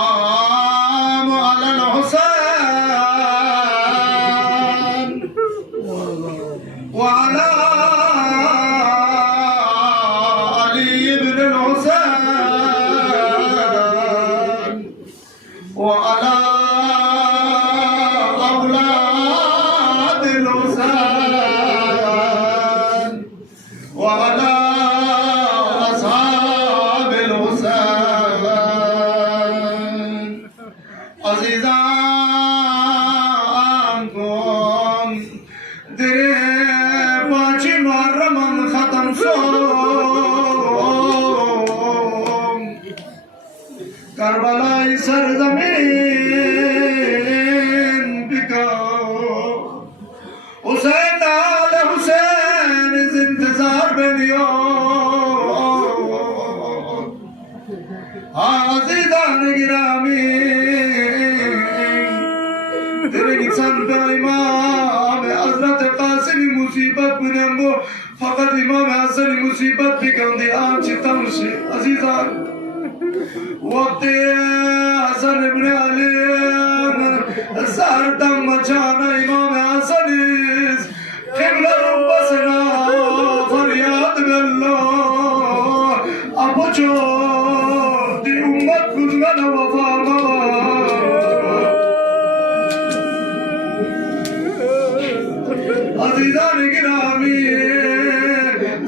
السلام علی الحسین وعلی علی ابن الحسین وعلی اولاد الحسین وعلی اصحاب الحسین. عزیزان کو در پانچ محرم ختم شو, کربلائی سرزمین بکاؤ, حسین آل حسین اس انتظار میں دیو. عزیزان گرامی تیرے نقصان پہ امام حضرت قاسم مصیبت میں نمبو, فقط امام حسن مصیبت بھی کم دی آن چتم سے. عزیزان وقت حسن ابن علی سار دم مچانا, امام حسن قبلہ ربسنا فریاد باللہ اپچو دی امت گزگن وفاما. عزیزان گرامی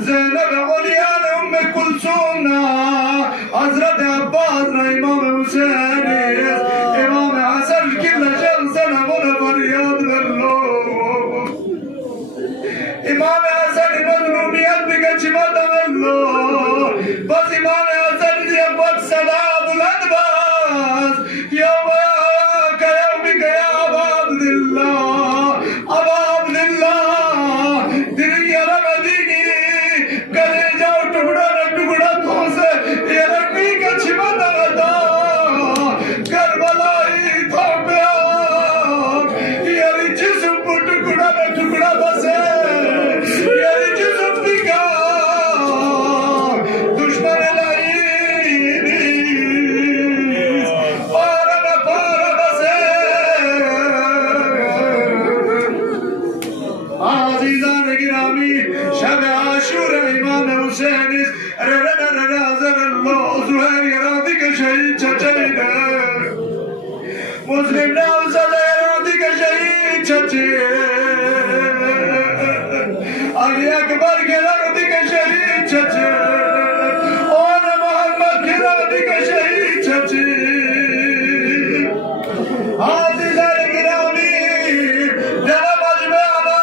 زینب علیان ام کلثوم حضرت عباس نے امام حسین امام حسن کی لشن سنمون فریاد کرلو. امام حسن مظلومیت بگچ مدلو, بس امام حسن دی ابت صدا بلند باز یوم آقا یوم یا ابا عبداللہ ابا عبداللہ دلی رمدینی کرے جاؤ ٹکڑا نہ ٹکڑا تو سے یہ رکھنی کا چھما دغدا کربلائی تھا پیار یہ جسم کو ٹکڑا نہ ٹکڑا بسے یہ جسم بکا دشمن لائیس پارا نہ پارا بسے. عزیزان گرامی شب عاشور امام حسین رضی اللہ زہر ارادی کا شہید چچین مسلم نوزل ارادی کا شہید چچین علی اکبر کے ارادی کا شہید چچین اور محمد کے ارادی کا شہید چچین. عزیزان گرامی جناب مجمع آنا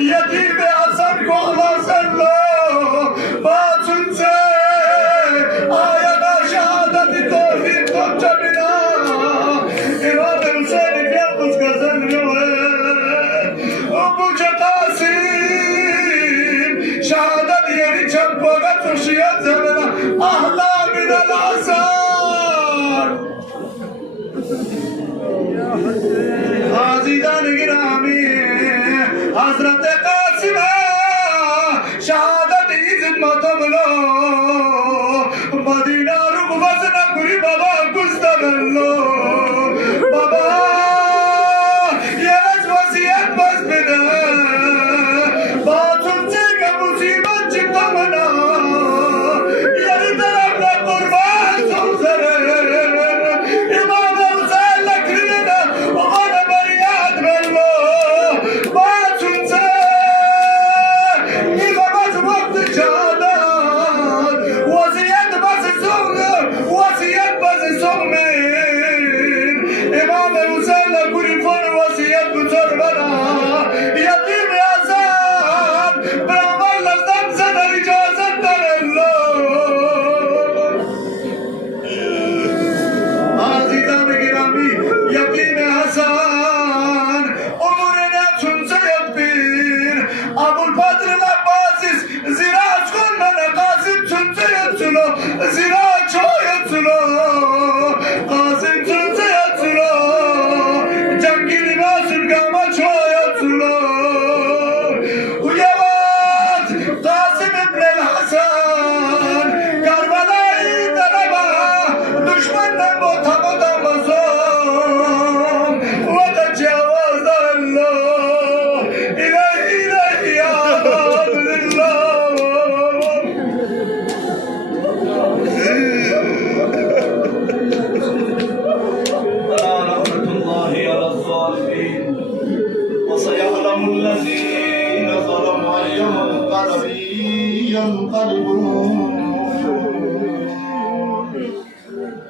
یتیم حسن کو اللہ صلی اللہ بات سن سے آیا نا شہادت توفیق تو چبی حضرت قاسم شهادت عزت ماتملو مدینہ رخ وزن کری بابا گستبلو بابا یرز وسیعت بس بده باتون چه مصیبت چکمنا یری طرف قربان سوزره امام حسین لکرینا وغن بریاد بلو باتون چه نیمه بس وقت شهادت وسیعت بس سوزر وسیعت بس سومین امام حسین لکری فن وسیعت بزر بنا یتیم آزاد برابر لزدم زدر اجازت در اللہ عزیزان گرامی یتیم حسن امور نفسون سید پیر ابوالفضل العباسیس زیراج کن من قاسم چون سید سلو زیراج شاید سلو قاسم چون سید سلو جنگی لباس القامة شاید سلو ويواز قاسم ابن الحسن كربلاء طلبة دشمن متمد مظلوم وقد جاوز الله إليه يا عبد الله لعنة الله على الظالمين وسيعلم الذين ظلموا أي منقلب ينقلبون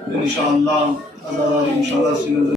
إن شاء الله.